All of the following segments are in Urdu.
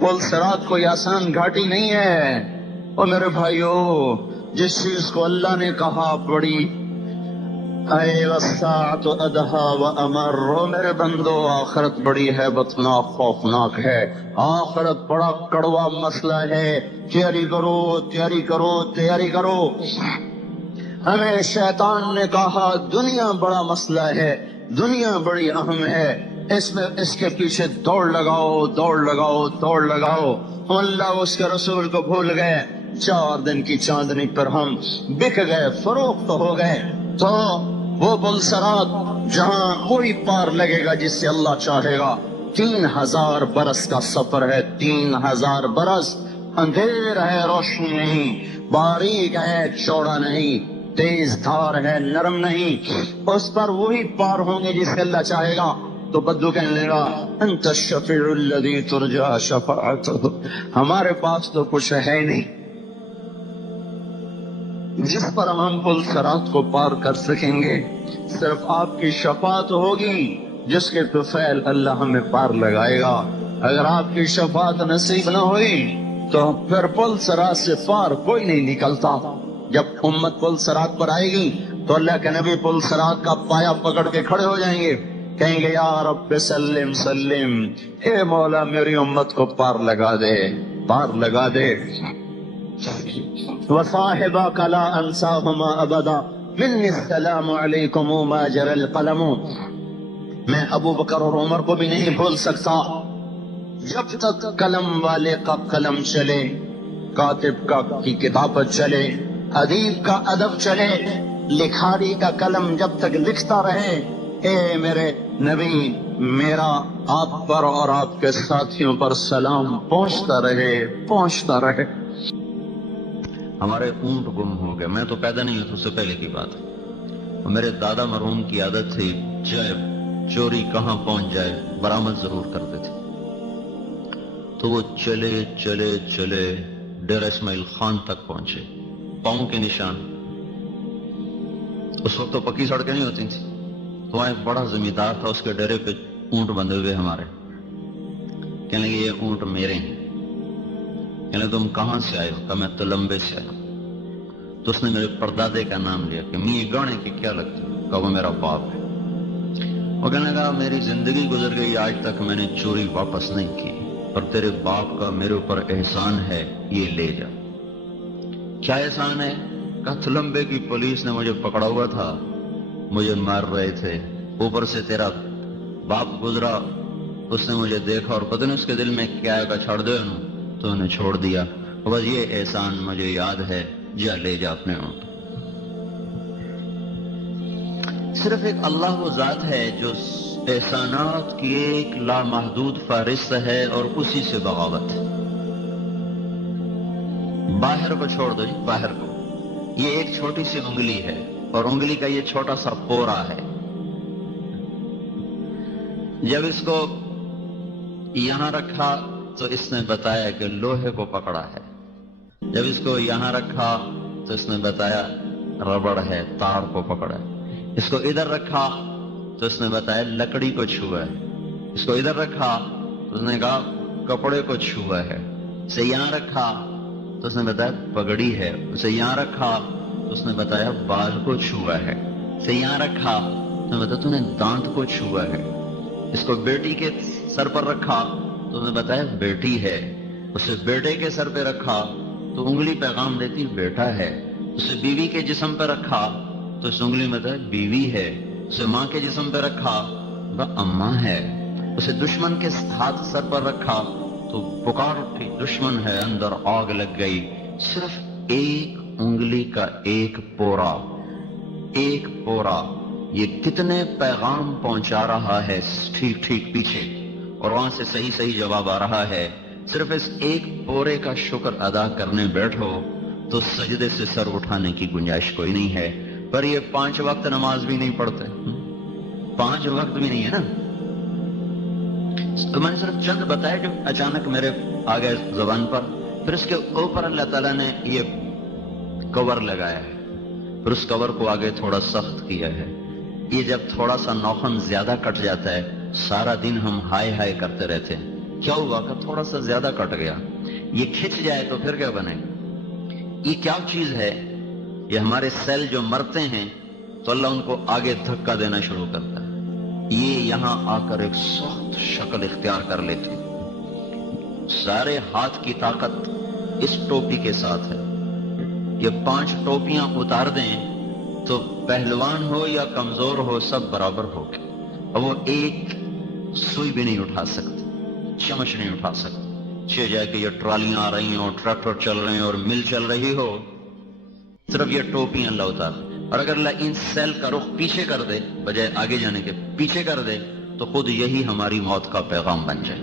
پل صراط کوئی آسان گھاٹی نہیں ہے۔ اور میرے بھائیو، جس چیز کو اللہ نے کہا بڑی اے والساعۃ ادہا وامر، میرے بندو آخرت بڑی ہیبتناک خوفناک ہے، آخرت بڑا کڑوا مسئلہ ہے، تیاری کرو تیاری کرو تیاری کرو۔ ہمیں شیطان نے کہا دنیا بڑا مسئلہ ہے، دنیا بڑی اہم ہے، اس کے پیچھے دوڑ لگاؤ دوڑ لگاؤ دوڑ لگاؤ۔ اللہ اس کے رسول کو بھول گئے، 4 دن کی چاندنی پر ہم بک گئے، فروخت ہو گئے۔ تو وہ پل صراط جہاں کوئی پار لگے گا جس سے اللہ چاہے گا، 3000 برس کا سفر ہے، 3000 برس، اندھیر ہے روشنی نہیں، باریک ہے چوڑا نہیں، تیز دھار ہے نرم نہیں، اس پر وہی پار ہوں گے جس سے اللہ چاہے گا۔ تو بدو کہنے لگا انت الشفیع الذی ترجا شفاعتہ، ہمارے پاس تو کچھ ہے نہیں جس پر ہم پل صراط کو پار کر سکیں گے، صرف آپ کی شفاعت ہوگی جس کے طفیل اللہ ہمیں پار لگائے گا۔ اگر آپ کی شفاعت نصیب نہ ہوئی تو پھر پل صراط سے پار کوئی نہیں نکلتا۔ جب امت پل صراط پر آئے گی تو اللہ کے نبی پل صراط کا پایا پکڑ کے کھڑے ہو جائیں گے، کہیں گے یا رب سلم سلم، اے مولا میری امت کو پار لگا دے پار لگا دے۔ وصاحبك لا انساهما ابدا مني السلام علیکم ما جرى القلم، میں ابو بکر اور عمر کو بھی نہیں بھول سکتا جب تک قلم والے کا قلم چلے، کاتب کی کتابت چلے، ادیب کا ادب چلے، لکھاری کا قلم جب تک لکھتا رہے۔ اے میرے نبی، میرا آپ پر اور آپ کے ساتھیوں پر سلام پہنچتا رہے پہنچتا رہے۔ ہمارے اونٹ گم ہو گئے، میں تو پیدا نہیں ہوں، اس سے پہلے کی بات ہے، اور میرے دادا مرحوم کی عادت تھی چاہے چوری کہاں پہنچ جائے برآمد ضرور کرتے تھے۔ تو وہ چلے چلے چلے ڈیرہ اسماعیل خان تک پہنچے، پاؤں کے نشان، اس وقت تو پکی سڑکیں نہیں ہوتی تھی، تو وہاں ایک بڑا زمیندار تھا، اس کے ڈیرے پہ اونٹ بندھے ہوئے ہمارے، کہنے لگے یہ اونٹ میرے ہیں۔ کہنے تم کہاں سے آئے ہو؟ کہا میں تلمبے سے آیا ہوں۔ تو اس نے میرے پردادے کا نام لیا کہ میاں گانے کی کیا لگتی ہے؟ کہا وہ میرا باپ ہے۔ وہ کہنے لگا میری زندگی گزر گئی، آج تک میں نے چوری واپس نہیں کی، اور تیرے باپ کا میرے اوپر احسان ہے، یہ لے جا۔ کیا احسان ہے؟ کہا تلمبے کی پولیس نے مجھے پکڑا ہوا تھا، مجھے مار رہے تھے، اوپر سے تیرا باپ گزرا، اس نے مجھے دیکھا اور پتہ نہیں اس کے دل میں کیا ہے، کہا چھوڑ دے انہوں، تو انہیں چھوڑ دیا، بس یہ احسان مجھے یاد ہے، جا لے جا اپنے اونٹ۔ صرف ایک اللہ وہ ذات ہے جو احسانات کی ایک لامحدود فہرست ہے، اور اسی سے بغاوت ہے۔ باہر کو چھوڑ دو جی، باہر کو، یہ ایک چھوٹی سی انگلی ہے، اور انگلی کا یہ چھوٹا سا پورا ہے۔ جب اس کو یہاں رکھا تو اس نے بتایا کہ لوہے کو پکڑا ہے، جب اس کو یہاں رکھا تو اس نے بتایا ربڑ ہے، تار کو پکڑا ہے، اس کو ادھر رکھا تو اس نے بتایا لکڑی کو چھوا ہے، اس کو ادھر رکھا تو اس نے کہا کپڑے کو چھوا ہے، اسے یہاں رکھا تو اس نے بتایا پگڑی ہے، اسے یہاں رکھا تو اس نے بتایا بال کو چھوا ہے، اسے یہاں رکھا تو نے بتایا تو نے دانت کو چھوا ہے، اس کو بیٹی کے سر پر رکھا تو انہوں نے بتایا بیٹی ہے، اسے بیٹے کے سر پہ رکھا تو انگلی پیغام دیتی بیٹا ہے، اسے بیوی کے جسم پہ رکھا تو اس انگلی میں بتایا بیوی ہے، اسے ماں کے جسم پہ رکھا وہ اماں ہے، اسے دشمن کے ہاتھ سر پر رکھا تو پکار اٹھی دشمن ہے، اندر آگ لگ گئی۔ صرف ایک انگلی کا ایک پورا یہ کتنے پیغام پہنچا رہا ہے ٹھیک ٹھیک پیچھے، اور وہاں سے صحیح صحیح جواب آ رہا ہے۔ صرف اس ایک پورے کا شکر ادا کرنے بیٹھو تو سجدے سے سر اٹھانے کی گنجائش کوئی نہیں ہے۔ پر یہ 5 وقت نماز بھی نہیں پڑھتے، 5 وقت بھی نہیں ہے نا۔ تو میں نے صرف چند بتایا جو اچانک میرے آ گئے زبان پر۔ پھر اس کے اوپر اللہ تعالیٰ نے یہ کور لگایا ہے، پھر اس کور کو آگے تھوڑا سخت کیا ہے۔ یہ جب تھوڑا سا نوخن زیادہ کٹ جاتا ہے، سارا دن ہم ہائے ہائے کرتے رہتے ہیں، کیا ہوا کہ تھوڑا سا زیادہ کٹ گیا، یہ کھچ جائے تو پھر کیا بنے گا؟ یہ کیا چیز ہے؟ یہ ہمارے سیل جو مرتے ہیں تو اللہ ان کو آگے دھکا دینا شروع کرتا ہے، یہ یہاں آ کر ایک سخت شکل اختیار کر لیتے ہیں۔ سارے ہاتھ کی طاقت اس ٹوپی کے ساتھ ہے، یہ 5 ٹوپیاں اتار دیں تو پہلوان ہو یا کمزور ہو سب برابر ہو گئے، اور وہ ایک سوئی بھی نہیں اٹھا سکتے، چمچ نہیں اٹھا سکتے۔ چھ جائے کہ یہ ٹرالیاں آ رہی ہیں اور ٹریکٹر چل رہے ہیں اور مل چل رہی ہو، صرف یہ ٹوپیاں اللہ اتار، اور اگر اللہ ان سیل کا رخ پیچھے کر دے، بجائے آگے جانے کے پیچھے کر دے، تو خود یہی ہماری موت کا پیغام بن جائے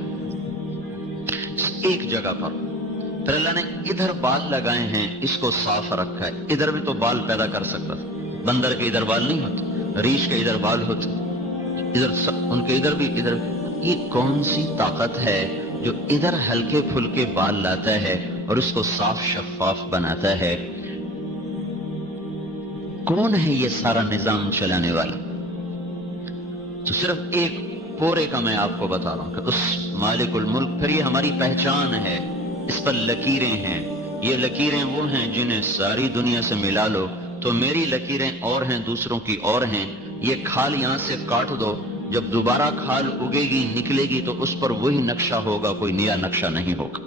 ایک جگہ پر۔ پھر اللہ نے ادھر بال لگائے ہیں، اس کو صاف رکھا ہے۔ ادھر بھی تو بال پیدا کر سکتا تھا، بندر کے ادھر بال نہیں ہوتے، ریچھ کے ادھر بال ہوتے، ادھر ان کے ادھر بھی ادھر۔ یہ کون سی طاقت ہے جو ادھر ہلکے پھلکے بال لاتا ہے اور اس کو صاف شفاف بناتا ہے؟ کون ہے یہ سارا نظام چلانے والا؟ تو صرف ایک پورے کا میں آپ کو بتا رہا ہوں کہ اس مالک الملک، پھر یہ ہماری پہچان ہے، اس پر لکیریں ہیں۔ یہ لکیریں وہ ہیں جنہیں ساری دنیا سے ملا لو تو میری لکیریں اور ہیں، دوسروں کی اور ہیں۔ یہ کھال یہاں سے کاٹ دو، جب دوبارہ کھال اگے گی نکلے گی تو اس پر وہی نقشہ ہوگا، کوئی نیا نقشہ نہیں ہوگا۔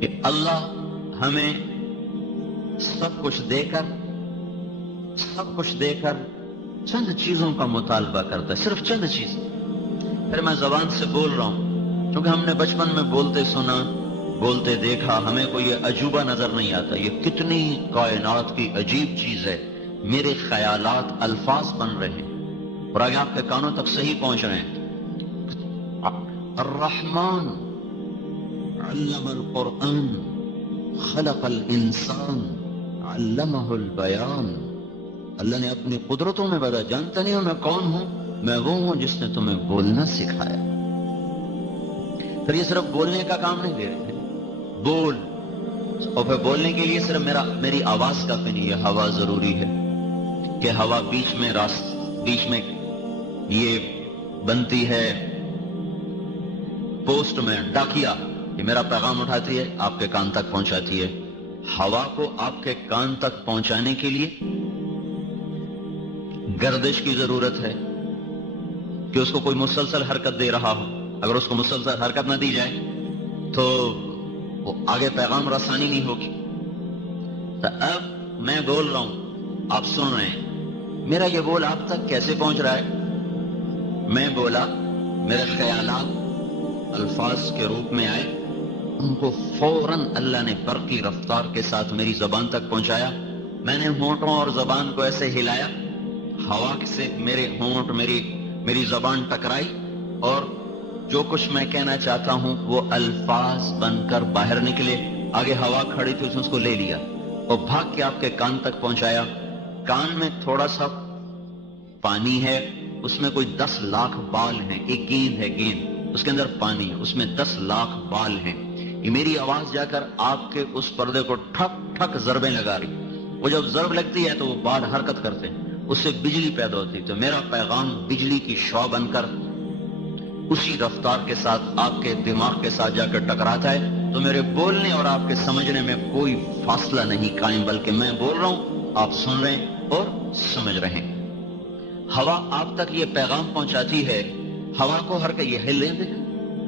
کہ اللہ ہمیں سب کچھ دے کر چند چیزوں کا مطالبہ کرتا ہے، صرف چند چیز۔ پھر میں زبان سے بول رہا ہوں کیونکہ ہم نے بچپن میں بولتے سنا، بولتے دیکھا، ہمیں کوئی یہ عجوبہ نظر نہیں آتا۔ یہ کتنی کائنات کی عجیب چیز ہے، میرے خیالات الفاظ بن رہے ہیں اور آگے آپ کے کانوں تک صحیح پہنچ رہے ہیں۔ الرحمن علم القرآن خلق الانسان علمہ البیان۔ اللہ نے اپنی قدرتوں میں بتا، جانتا نہیں ہو میں کون ہوں؟ میں وہ ہوں جس نے تمہیں بولنا سکھایا۔ پھر یہ صرف بولنے کا کام نہیں دے رہے، بول، اور پھر بولنے کے لیے صرف میری آواز کافی نہیں ہے، ہوا ضروری ہے کہ ہوا بیچ میں یہ بنتی ہے پوسٹ میں، ڈاکیا، یہ میرا پیغام اٹھاتی ہے، آپ کے کان تک پہنچاتی ہے۔ ہوا کو آپ کے کان تک پہنچانے کے لیے گردش کی ضرورت ہے کہ اس کو کوئی مسلسل حرکت دے رہا ہو۔ اگر اس کو مسلسل حرکت نہ دی جائے تو وہ آگے پیغام رسانی نہیں ہوگی۔ تو اب میں بول رہا ہوں، آپ سن رہے ہیں، میرا یہ بول آپ تک کیسے پہنچ رہا ہے؟ میں بولا، میرے خیالات الفاظ کے روپ میں آئے، ان کو فوراً اللہ نے برقی رفتار کے ساتھ میری زبان تک پہنچایا۔ میں نے ہونٹوں اور زبان کو ایسے ہلایا، ہوا سے میرے ہونٹ میری زبان ٹکرائی، اور جو کچھ میں کہنا چاہتا ہوں وہ الفاظ بن کر باہر نکلے۔ آگے ہوا کھڑی تھی، اس کو لے لیا اور بھاگ کے آپ کے کان تک پہنچایا۔ کان میں تھوڑا سا پانی ہے، اس میں کوئی 10 لاکھ بال ہیں، ایک گیند ہے، گیند اس کے اندر پانی ہے، اس میں 10 لاکھ بال ہیں۔ یہ میری آواز جا کر آپ کے اس پردے کو ٹھک ٹھک ضربیں لگا رہی، وہ جب ضرب لگتی ہے تو وہ بال حرکت کرتے ہیں، اس سے بجلی پیدا ہوتی، تو میرا پیغام بجلی کی شعاع بن کر اسی رفتار کے ساتھ آپ کے دماغ کے ساتھ جا کر ٹکراتا ہے۔ تو میرے بولنے اور آپ کے سمجھنے میں کوئی فاصلہ نہیں قائم، بلکہ میں بول رہا ہوں، آپ سن رہے ہیں اور سمجھ رہے ہیں۔ ہوا آپ تک یہ پیغام پہنچاتی ہے، ہوا کو حرکت، یہ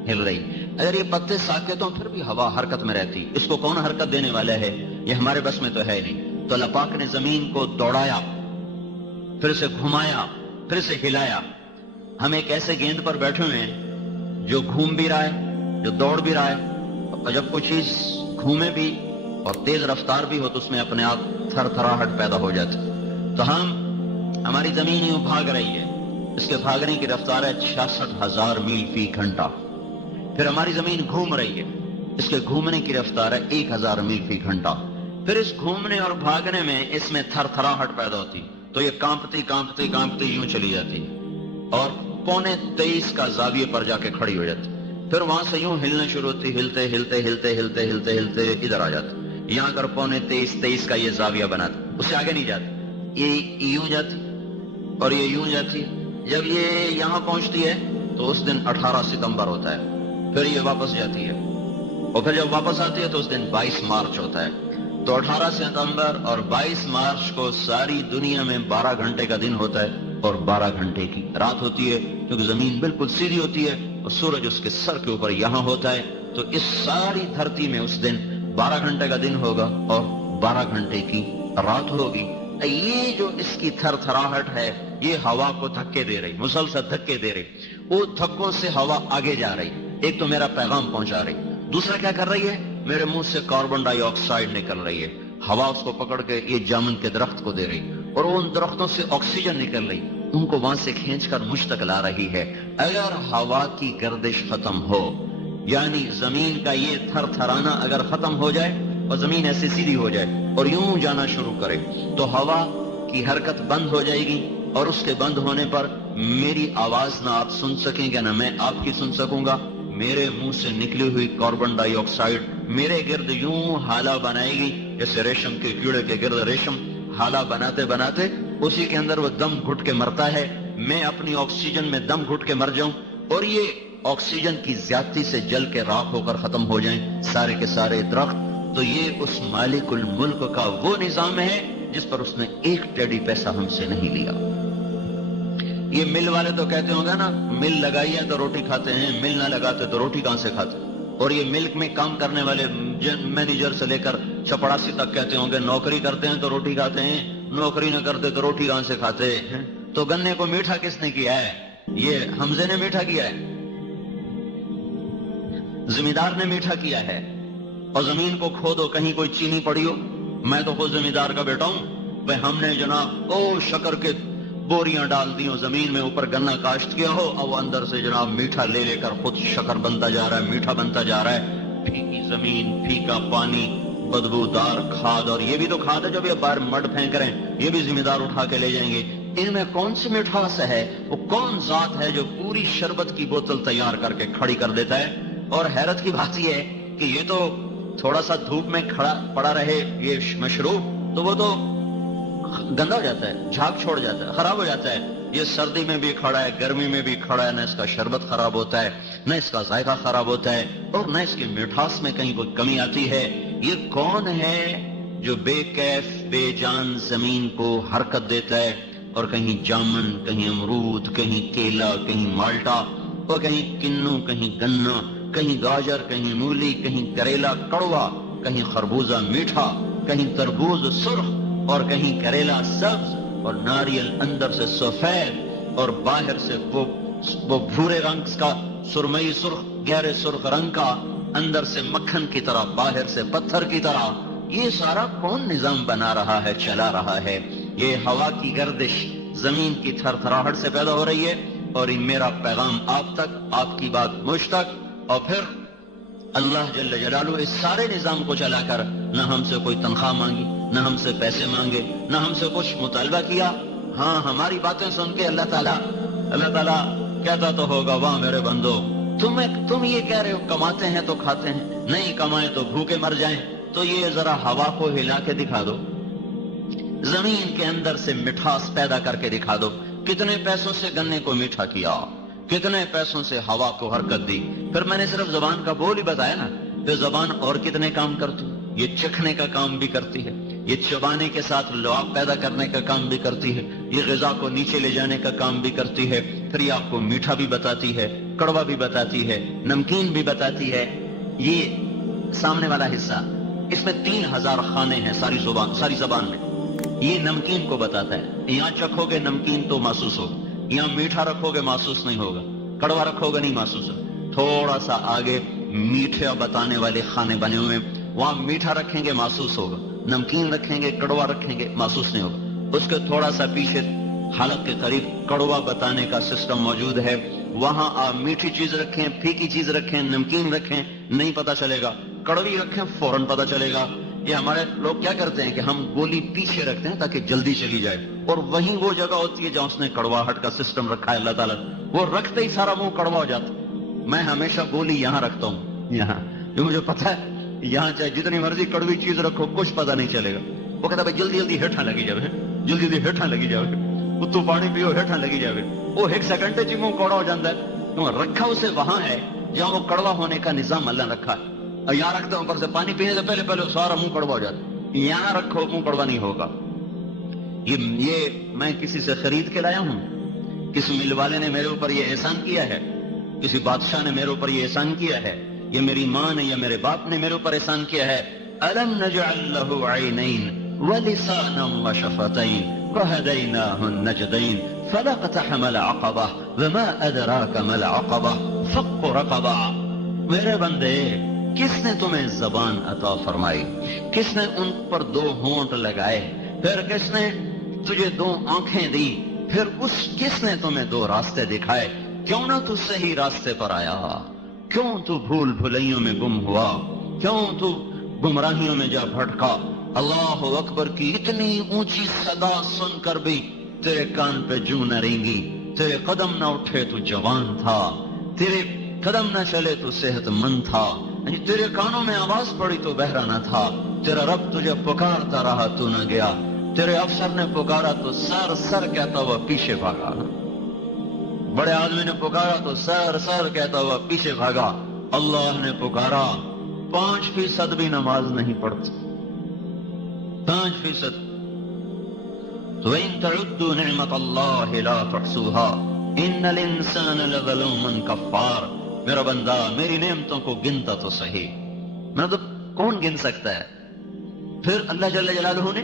ہل رہی۔ اگر یہ پتے ساکت ہوں پھر بھی ہوا حرکت میں رہتی، اس کو کون حرکت دینے والا ہے؟ یہ ہمارے بس میں تو ہے نہیں۔ تو اللہ پاک نے زمین کو دوڑایا، پھر سے گھمایا، پھر سے ہلایا۔ ہم ایک ایسے گیند پر بیٹھے ہوئے ہیں جو گھوم بھی رہا ہے، جو دوڑ بھی رہا ہے، اور جب کوئی چیز گھومے بھی اور تیز رفتار بھی ہو تو اس میں اپنے آپ تھر تھراہٹ پیدا ہو جاتی۔ تو ہماری زمین یوں بھاگ رہی ہے، اس کے بھاگنے کی رفتار ہے 66,000 میل فی گھنٹہ۔ پھر ہماری زمین گھوم رہی ہے، اس کے گھومنے کی رفتار ہے 1,000 میل فی گھنٹہ۔ پھر اس گھومنے اور بھاگنے میں اس میں تھر تھراہٹ پیدا ہوتی، تو یہ کانپتی یوں چلی جاتی اور 23.25 کا زاویے پر جا کے کھڑی ہو جاتی۔ پھر وہاں سے یوں ہلنا شروع ہوتی، ہلتے ادھر آ جاتی، یہاں کر 23.25 کا یہ زاویہ بناتی، اس سے آگے نہیں جاتی، یہ یوں جاتی اور یہ یوں جاتی۔ جب یہ یہاں پہنچتی ہے تو اس دن 18 ستمبر ہوتا ہے، پھر یہ واپس جاتی ہے، اور پھر جب واپس آتی ہے تو اس دن 22 مارچ ہوتا ہے۔ تو 18 ستمبر اور 22 مارچ کو ساری دنیا میں 12 گھنٹے کا دن ہوتا ہے اور 12 گھنٹے کی رات ہوتی ہے، کیونکہ زمین بالکل سیدھی ہوتی ہے اور سورج اس کے سر کے اوپر یہاں ہوتا ہے۔ تو اس ساری دھرتی میں اس دن 12 گھنٹے کا دن ہوگا اور 12 گھنٹے کی رات ہوگی۔ یہ جو اس کی تھر تھراہٹ ہے، یہ ہوا کو دھکے دے رہی، مسلسل دھکے دے رہی، وہ دھکوں سے ہوا آگے جا رہی، ایک تو میرا پیغام پہنچا رہی، دوسرا کیا کر رہی ہے، میرے منہ سے کاربن ڈائی آکسائڈ نکل رہی ہے، ہوا اس کو پکڑ کے یہ جامن کے درخت کو دے رہی، اور ان درختوں سے آکسیجن نکل رہی، ان کو وہاں سے کھینچ کر مجھ تک لا رہی ہے۔ اگر ہوا کی گردش ختم ہو، یعنی زمین کا یہ تھر تھرانا اگر ختم ہو جائے اور زمین ایسے سیدھی ہو جائے اور یوں جانا شروع کرے، تو ہوا کی حرکت بند ہو جائے گی، اور اس کے بند ہونے پر میری آواز نہ آپ سن سکیں گے نہ میں آپ کی سن سکوں گا۔ میرے منہ سے نکلی ہوئی کاربن ڈائی آکسائڈ میرے گرد یوں حالہ بنائے گی، جیسے ریشم کے کیڑے کے گرد ریشم حالہ بناتے بناتے اسی کے اندر وہ دم گھٹ کے مرتا ہے، میں اپنی آکسیجن میں دم گھٹ کے مر جاؤں، اور یہ آکسیجن کی زیادتی سے جل کے راکھ ہو کر ختم ہو جائیں سارے کے سارے درخت۔ تو یہ اس مالک الملک کا وہ نظام ہے جس پر اس نے ایک ٹیڈی پیسہ ہم سے نہیں لیا۔ یہ مل والے تو کہتے ہوں گے نا، مل لگائی ہے تو روٹی کھاتے ہیں، مل نہ لگاتے تو روٹی کہاں سے کھاتے، اور یہ ملک میں کام کرنے والے مینیجر سے لے کر چپڑاسی تک کہتے ہوں گے نوکری کرتے ہیں تو روٹی کھاتے ہیں، نوکری نہ کرتے تو روٹی کہاں سے کھاتے ہیں۔ تو گنے کو میٹھا کس نے کیا ہے؟ یہ حمزے نے میٹھا کیا ہے، زمیندار نے میٹھا کیا ہے۔ اور زمین کو کھودو کہیں کوئی چینی پڑی ہو، میں تو خود زمیندار کا بیٹا ہوں، بھائی ہم نے جناب شکر کے بوریاں ڈال دی ہوں زمین میں، اوپر گنا کاشت کیا ہو، اور وہ اندر سے جناب میٹھا لے لے کر خود شکر بنتا جا رہا ہے، میٹھا بنتا جا رہا ہے۔ پھیکی زمین، پھیکا پانی، بدبودار کھاد، اور یہ بھی تو کھاد ہے جو بھی باہر مڈ پھینک رہے ہیں، یہ بھی زمیندار اٹھا کے لے جائیں گے۔ ان میں کون سی مٹھاس ہے؟ وہ کون ذات ہے جو پوری شربت کی بوتل تیار کر کے کھڑی کر دیتا ہے؟ اور حیرت کی بات یہ ہے کہ یہ تو تھوڑا سا دھوپ میں کھڑا پڑا رہے یہ مشروب تو وہ تو گندا ہو جاتا ہے، جھاگ چھوڑ جاتا ہے، خراب ہو جاتا ہے۔ یہ سردی میں بھی کھڑا ہے، گرمی میں بھی کھڑا ہے، نہ اس کا شربت خراب ہوتا ہے، نہ اس کا ذائقہ خراب ہوتا ہے، اور نہ اس کی مٹھاس میں کہیں کوئی کمی آتی ہے۔ یہ کون ہے جو بے کیف بے جان زمین کو حرکت دیتا ہے، اور کہیں جامن، کہیں امرود، کہیں کیلا، کہیں مالٹا، اور کہیں کنو، کہیں گنا، کہیں گاجر، کہیں مولی، کہیں کریلا کڑوا، کہیں خربوزہ میٹھا، کہیں تربوز سرخ، اور کہیں کریلا سبز، اور ناریل اندر سے سفید اور باہر سے وہ بھورے رنگ کا سرمئی سرخ، گہرے سرخ رنگ کا، اندر سے مکھن کی طرح باہر سے پتھر کی طرح۔ یہ سارا کون نظام بنا رہا ہے، چلا رہا ہے؟ یہ ہوا کی گردش زمین کی تھر تھراہٹ سے پیدا ہو رہی ہے، اور یہ میرا پیغام آپ تک، آپ کی بات مجھ تک، اور پھر اللہ جل جلالہ اس سارے نظام کو چلا کر نہ ہم سے کوئی تنخواہ مانگی، نہ ہم سے پیسے مانگے، نہ ہم سے کچھ مطالبہ کیا۔ ہاں، ہماری باتیں سن کے اللہ تعالیٰ کہتا تو ہوگا، واہ میرے بندو، تم یہ کہہ رہے ہو کماتے ہیں تو کھاتے ہیں، نہیں کمائیں تو بھوکے مر جائیں، تو یہ ذرا ہوا کو ہلا کے دکھا دو، زمین کے اندر سے مٹھاس پیدا کر کے دکھا دو۔ کتنے پیسوں سے گنے کو میٹھا کیا، کتنے پیسوں سے ہوا کو حرکت دی۔ پھر میں نے صرف زبان کا بول ہی بتایا نا، پھر زبان اور کتنے کام کرتی، یہ چکھنے کا کام بھی کرتی ہے، یہ چبانے کے ساتھ لعاب پیدا کرنے کا کام بھی کرتی ہے، یہ غذا کو نیچے لے جانے کا کام بھی کرتی ہے، پھر یہ آپ کو میٹھا بھی بتاتی ہے، کڑوا بھی بتاتی ہے، نمکین بھی بتاتی ہے۔ یہ سامنے والا حصہ، اس میں 3000 خانے ہیں ساری زبان میں، یہ نمکین کو بتاتا ہے۔ یہاں چکھو گے نمکین تو محسوس ہوگا، یہاں میٹھا رکھو گے محسوس نہیں ہوگا، کڑوا رکھو گے نہیں محسوس ہوگا، تھوڑا سا آگے میٹھا بتانے والے خانے بنے ہوئے ہیں، وہاں میٹھا رکھیں گے محسوس ہوگا، نمکین رکھیں گے، کڑوا رکھیں گے محسوس نہیں ہوگا۔ اس کے تھوڑا سا پیچھے حالت کے قریب کڑوا بتانے کا سسٹم موجود ہے، وہاں آپ میٹھی چیز رکھیں، پھیکی چیز رکھیں، نمکین رکھیں، نہیں پتا چلے گا، کڑوی رکھیں فوراً پتا چلے گا۔ یہ ہمارے لوگ کیا کرتے ہیں کہ ہم گولی پیچھے رکھتے ہیں تاکہ جلدی چلی جائے، اور وہیں وہ جگہ ہوتی ہے جہاں اس نے کڑواہٹ کا سسٹم رکھا ہے اللہ تعالیٰ، وہ رکھتے ہی سارا منہ کڑوا ہو جاتا۔ میں ہمیشہ گولی یہاں رکھتا ہوں، یہاں، جو مجھے پتا ہے یہاں چاہے جتنی مرضی کڑوی چیز رکھو کچھ پتا نہیں چلے گا۔ وہ کہتا ہے جلدی جلدی ہیٹھاں لگی جائے، جلدی جلدی ہیٹھاں لگی جائے، اتو پانی پیو ہیٹھاں لگی جائے، وہ ایک سیکنڈ چ منہ کوڑا ہو جاتا ہے، رکھا اسے وہاں ہے جہاں وہ کڑوا ہونے کا نظام اللہ نے رکھا ہے. اور یہاں رکھتے ہیں اوپر سے پانی پینے سے پہلے سارا منہ کڑوا ہو جاتا ہے. یہاں رکھو منہ کڑوا نہیں ہوگا. یہ میں کسی سے خرید کے لایا ہوں, کسی مل والے نے میرے اوپر یہ احسان کیا ہے, کسی بادشاہ نے میرے اوپر یہ احسان کیا ہے, یہ میری ماں نے یا میرے باپ نے میرے اوپر احسان کیا ہے. أَلَمْ نَجْعَلْ لَهُ عَيْنَيْنِ وَلِسَانًا وَشَفَتَيْنِ وَهَدَيْنَاهُ النَّجْدَيْنِ فَلَاقْتَحَمَ الْعَقَبَةَ وَمَا أَدْرَاكَ مَا الْعَقَبَةُ فَكُّ رَقَبَةٍ. میرے بندے, کس نے تمہیں زبان عطا فرمائی, کس نے ان پر 2 ہونٹ لگائے, پھر کس نے تجھے 2 آنکھیں دی, پھر کس نے تمہیں 2 راستے دکھائے. کیوں نہ تو صحیح راستے پر آیا, کیوں تو بھول بھلائیوں میں گم ہوا, کیوں تو گمراہیوں میں جا بھٹکا. اللہ اکبر کی اتنی اونچی صدا سن کر بھی تیرے کان پہ جوں نہ رینگی. تیرے قدم نہ اٹھے تو جوان تھا, تیرے قدم نہ چلے تو صحت مند تھا, تیرے کانوں میں آواز پڑی تو بہرا نہ تھا. تیرا رب تجھے پکارتا رہا تو نہ گیا, تیرے افسر نے پکارا تو سر کہتا ہوا پیچھے بھاگا, بڑے آدمی نے پکارا تو سر کہتا ہوا پیچھے بھاگا. اللہ نے پکارا, 5% بھی نماز نہیں پڑھتی, 5%. تو وَإِن تَعُدُّوا نِعْمَةَ اللَّهِ لَا تُحْصُوهَا إِنَّ الْإِنسَانَ لَظَلُومٌ كَفَّارٌ. میرا بندہ میری نعمتوں کو گنتا تو صحیح. میں تو کون گن سکتا ہے. پھر اللہ جل جلالہ نے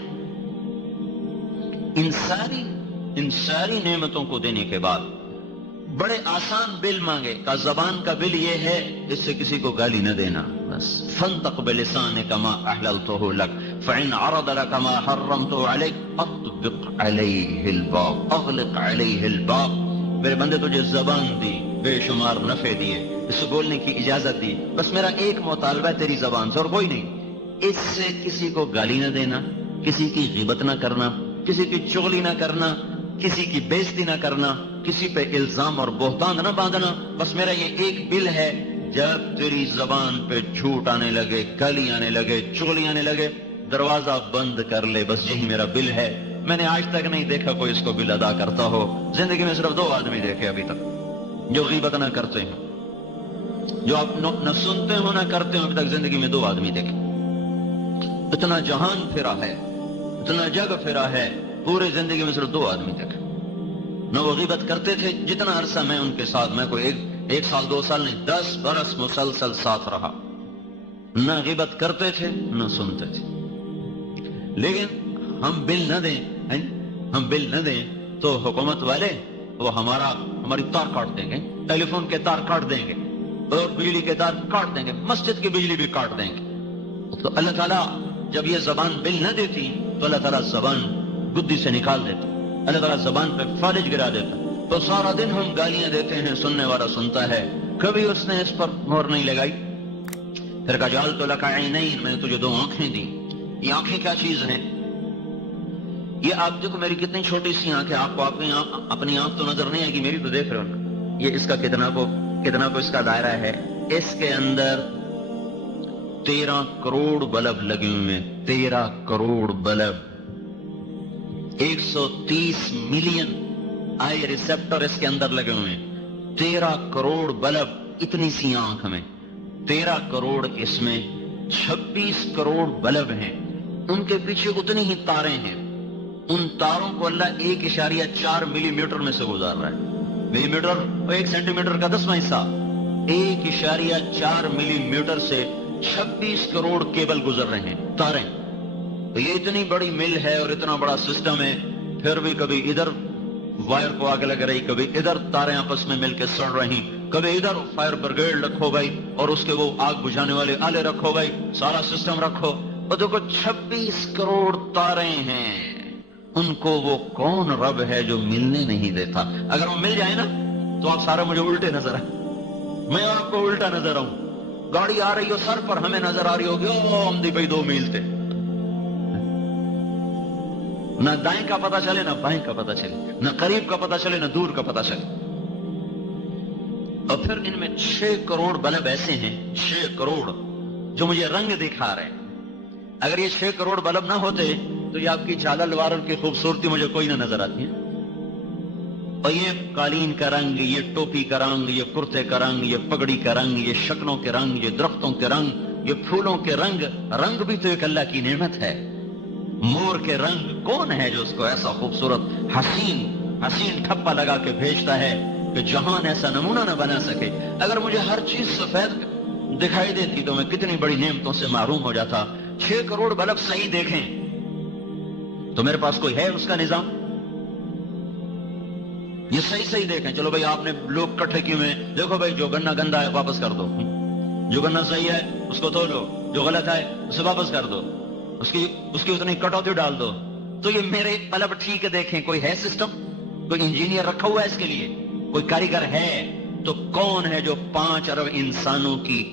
ان ساری نعمتوں کو دینے کے بعد بڑے آسان بل مانگے. کا زبان کا بل یہ ہے, اس سے کسی کو گالی نہ دینا بس. فَانْطَقْ بِلِسَانِكَ مَا أَحْلَلْتُهُ لَكَ فَإِنْ عَرَضَ لَكَ مَا حَرَّمْتُ عَلَيْكَ أَطْبِقْ عَلَيْهِ الْبَابَ أَغْلِقْ عَلَيْهِ الْبَابَ. میرے بندے تجھے زبان دی, بے شمار نفع دیے, اس کو بولنے کی اجازت دی, بس میرا ایک مطالبہ ہے تیری زبان سے اور کوئی نہیں. اس سے کسی کو گالی نہ دینا, کسی کی غیبت نہ کرنا, کسی کی چغلی نہ کرنا, کسی کی بےزتی نہ کرنا, کسی پہ الزام اور بہتان نہ باندھنا. بس میرا یہ ایک بل ہے, جب تیری زبان پہ جھوٹ آنے لگے, گالی آنے لگے, چغلی آنے لگے, دروازہ بند کر لے. بس یہی میرا بل ہے. میں نے آج تک نہیں دیکھا کوئی اس کو بل ادا کرتا ہو. زندگی میں صرف 2 آدمی دیکھے ابھی تک جو غیبت نہ کرتے ہیں, جو آپ نہ سنتے ہو نہ کرتے ہو. ابھی تک زندگی میں 2 آدمی دیکھے. اتنا جہان پھرا ہے, اتنا جگ پھرا ہے, پورے زندگی میں صرف 2 آدمی دیکھے. نہ وہ غیبت کرتے تھے جتنا عرصہ میں ان کے ساتھ, میں کوئی 1 سال 2 سال نہیں, 10 برس مسلسل ساتھ رہا. نہ غیبت کرتے تھے نہ سنتے تھے. لیکن ہم بل نہ دیں تو حکومت والے وہ ہماری تار کاٹ دیں گے, ٹیلی فون کے تار کاٹ دیں گے, اور بجلی کے تار کاٹ دیں گے, مسجد کی بجلی بھی کاٹ دیں گے. تو اللہ تعالیٰ جب یہ زبان بل نہ دیتی تو اللہ تعالیٰ زبان گدی سے نکال دیتا, اللہ تعالیٰ زبان پہ فالج گرا دیتا. تو سارا دن ہم گالیاں دیتے ہیں, سننے والا سنتا ہے, کبھی اس نے اس پر مہر نہیں لگائی. پھر کہا جعلت لک عینین, میں نے تجھے 2 آنکھیں دی. یہ آنکھیں کیا چیز ہیں؟ یہ آپ دیکھو میری کتنی چھوٹی سی آنکھ ہے, آپ کو اپنی آنکھ تو نظر نہیں آئے گی, میری تو دیکھ رہے ہو. یہ اس کا کتنا کو اس کا دائرہ ہے. اس کے اندر 13 کروڑ بلب لگے ہوئے ہیں, 13 crore bulb, 130 million I receptor اس کے اندر لگے ہوئے ہیں. 13 کروڑ بلب اتنی سی آنکھ میں, 13 کروڑ اس میں, 26 کروڑ بلب ہیں, ان کے پیچھے اتنی ہی تاریں ہیں. ان تاروں کو اللہ 1.4 ملی میٹر میں سے گزار رہا ہے. ملی میٹر 1 سینٹی میٹر کا 10واں حصہ, 1.4 ملی میٹر سے 26 کروڑ کیبل گزر رہے ہیں, تاریں. تو یہ اتنی بڑی مل ہے اور اتنا بڑا سسٹم ہے, پھر بھی کبھی ادھر وائر کو آگ لگ رہی, کبھی ادھر تاریں آپس میں مل کے سڑ رہی, کبھی ادھر فائر بریگیڈ رکھو بھائی, اور اس کے وہ آگ بجھانے والے آلے رکھو بھائی, سارا سسٹم رکھو. اور دیکھو 26 کروڑ تاریں ہیں, ان کو وہ کون رب ہے جو ملنے نہیں دیتا؟ اگر وہ مل جائے نا تو آپ سارے مجھے الٹے نظر آئے, میں آپ کو الٹا نظر آؤں. گاڑی آ رہی ہو سر پر, ہمیں نظر آ رہی ہوگی ہم دی بھائی 2 میل تھے, نہ دائیں کا پتہ چلے نہ بائیں کا پتہ چلے, نہ قریب کا پتہ چلے نہ دور کا پتہ چلے. اور پھر ان میں 6 کروڑ بلب ایسے ہیں, 6 کروڑ جو مجھے رنگ دکھا رہے ہیں. اگر یہ 6 کروڑ بلب نہ ہوتے تو یہ آپ کی جالل وارل کی خوبصورتی مجھے کوئی نہ نظر آتی ہے. اور یہ قالین کا رنگ، یہ ٹوپی کا رنگ، یہ کرتے کا رنگ، یہ پگڑی کا رنگ، یہ شکلوں کے رنگ، یہ درختوں کے رنگ، یہ پھولوں کے رنگ، رنگ بھی تو ایک اللہ کی نعمت ہے۔ مور کے رنگ کون ہے جو اس کو ایسا خوبصورت حسین ٹھپا لگا کے بھیجتا ہے کہ جہان ایسا نمونہ نہ بنا سکے۔ اگر مجھے ہر چیز سفید دکھائی دیتی تو میں کتنی بڑی نعمتوں سے محروم ہو جاتا۔ 6 کروڑ بلب صحیح دیکھیں تو میرے پاس کوئی ہے اس کا نظام؟ یہ صحیح دیکھیں، چلو بھائی آپ نے لوگ کٹھے کیوں ہیں، دیکھو بھائی جو گنا گندا ہے واپس کر دو، جو گنا صحیح ہے اس کو دھو لو، جو غلط ہے اسے واپس کر دو، اس کی اتنی کٹوتی ڈال دو۔ تو یہ میرے بلب ٹھیک ہے دیکھیں، کوئی ہے سسٹم؟ کوئی انجینئر رکھا ہوا ہے اس کے لیے؟ کوئی کاریگر ہے؟ تو کون ہے جو 5 ارب انسانوں کی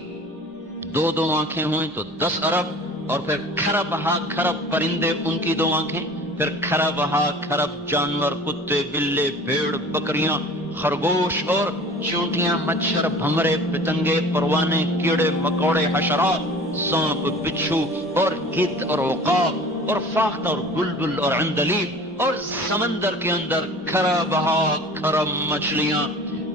2 آنکھیں ہوئیں تو 10 ارب، اور پھر کھرب ہا کھرب پرندے ان کی 2 آنکھیں، پھر کھرب ہا کھرب جانور، کتے بلے بھیڑ بکریاں خرگوش اور چونٹیاں مچھر بھمرے پتنگے پروانے کیڑے مکوڑے حشرات سانپ بچھو اور گدھ اور عقاب اور فاختہ اور بلبل اور عندلیب، اور سمندر کے اندر کھرب ہا کھرب مچھلیاں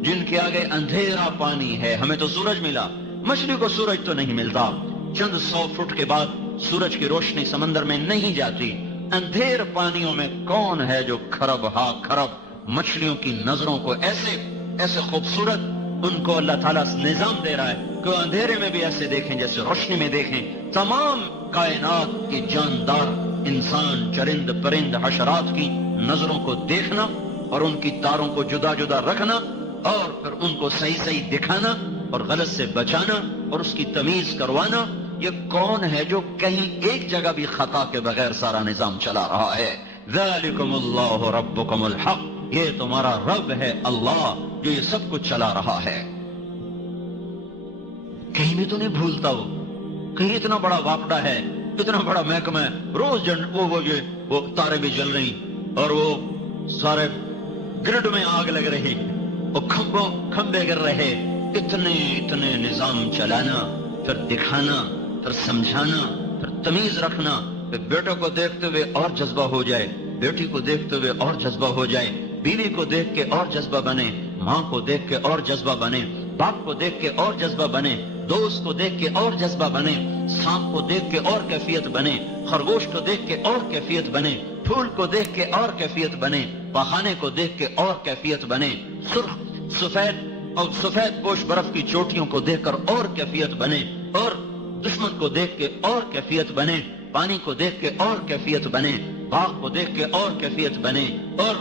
جن کے آگے اندھیرا پانی ہے۔ ہمیں تو سورج ملا، مچھلی کو سورج تو نہیں ملتا۔ چند 100 فٹ کے بعد سورج کی روشنی سمندر میں نہیں جاتی۔ اندھیر پانیوں میں کون ہے جو کھرب ہا کھرب مچھلیوں کی نظروں کو ایسے خوبصورت ان کو اللہ تعالیٰ نظام دے رہا ہے کہ اندھیرے میں بھی ایسے دیکھیں جیسے روشنی میں دیکھیں۔ تمام کائنات کی جاندار انسان چرند پرند حشرات کی نظروں کو دیکھنا اور ان کی تاروں کو جدا جدا رکھنا اور پھر ان کو صحیح دکھانا اور غلط سے بچانا اور اس کی تمیز کروانا، یہ کون ہے جو کہیں ایک جگہ بھی خطا کے بغیر سارا نظام چلا رہا ہے؟ ذالکم اللہ ربکم الحق، یہ تمہارا رب ہے اللہ جو یہ سب کچھ چلا رہا ہے۔ کہیں بھی تو نہیں بھولتا ہو، کہیں اتنا بڑا واقعہ ہے، اتنا بڑا محکمہ ہے، روز وہ تارے بھی جل رہی اور وہ سارے گرڈ میں آگ لگ رہی، وہ کھمبے گر رہے، اتنے نظام چلانا، پھر دکھانا، پھر سمجھانا، پھر تمیز رکھنا، پھر بیٹوں کو دیکھتے ہوئے اور جذبہ ہو جائے، بیٹی کو دیکھتے ہوئے اور جذبہ ہو جائے، بیوی کو دیکھ کے اور جذبہ بنے، ماں کو دیکھ کے اور جذبہ بنے، باپ کو دیکھ کے اور جذبہ بنے، دوست کو دیکھ کے اور جذبہ بنے، سانپ کو دیکھ کے اور کیفیت بنے، خرگوش کو دیکھ کے اور کیفیت بنے، پھول کو دیکھ کے اور کیفیت بنے، پخانے کو دیکھ کے اور کیفیت بنے، سرخ سفید پوش برف کی چوٹیوں کو دیکھ کر اور کیفیت بنے، اور دشمن کو دیکھ کے اور کیفیت بنے، پانی کو دیکھ کے اور کیفیت بنے، باغ کو دیکھ کے اور کیفیت بنے، اور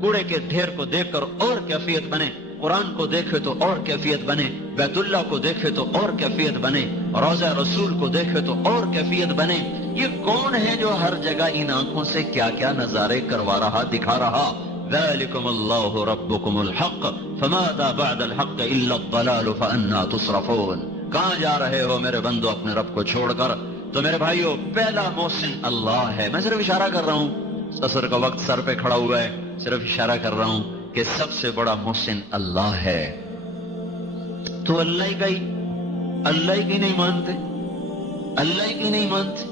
کوڑے کے ڈھیر کو دیکھ کر اور کیفیت بنے، قرآن کو دیکھے تو اور کیفیت بنے، بیت اللہ کو دیکھے تو اور کیفیت بنے، روضہ رسول کو دیکھے تو اور کیفیت بنے۔ یہ کون ہے جو ہر جگہ ان آنکھوں سے کیا کیا نظارے کروا رہا دکھا رہا؟ ذالکم اللہ ربکم الحق فماذا بعد الحق الا الضلال فانا تصرفون۔ کہاں جا رہے ہو میرے بندو اپنے رب کو چھوڑ کر؟ تو میرے بھائیو پہلا محسن اللہ ہے۔ میں صرف اشارہ کر رہا ہوں، عصر کا وقت سر پہ کھڑا ہوا ہے، صرف اشارہ کر رہا ہوں کہ سب سے بڑا محسن اللہ ہے۔ تو اللہ کی نہیں مانتے، اللہ کی نہیں مانتے۔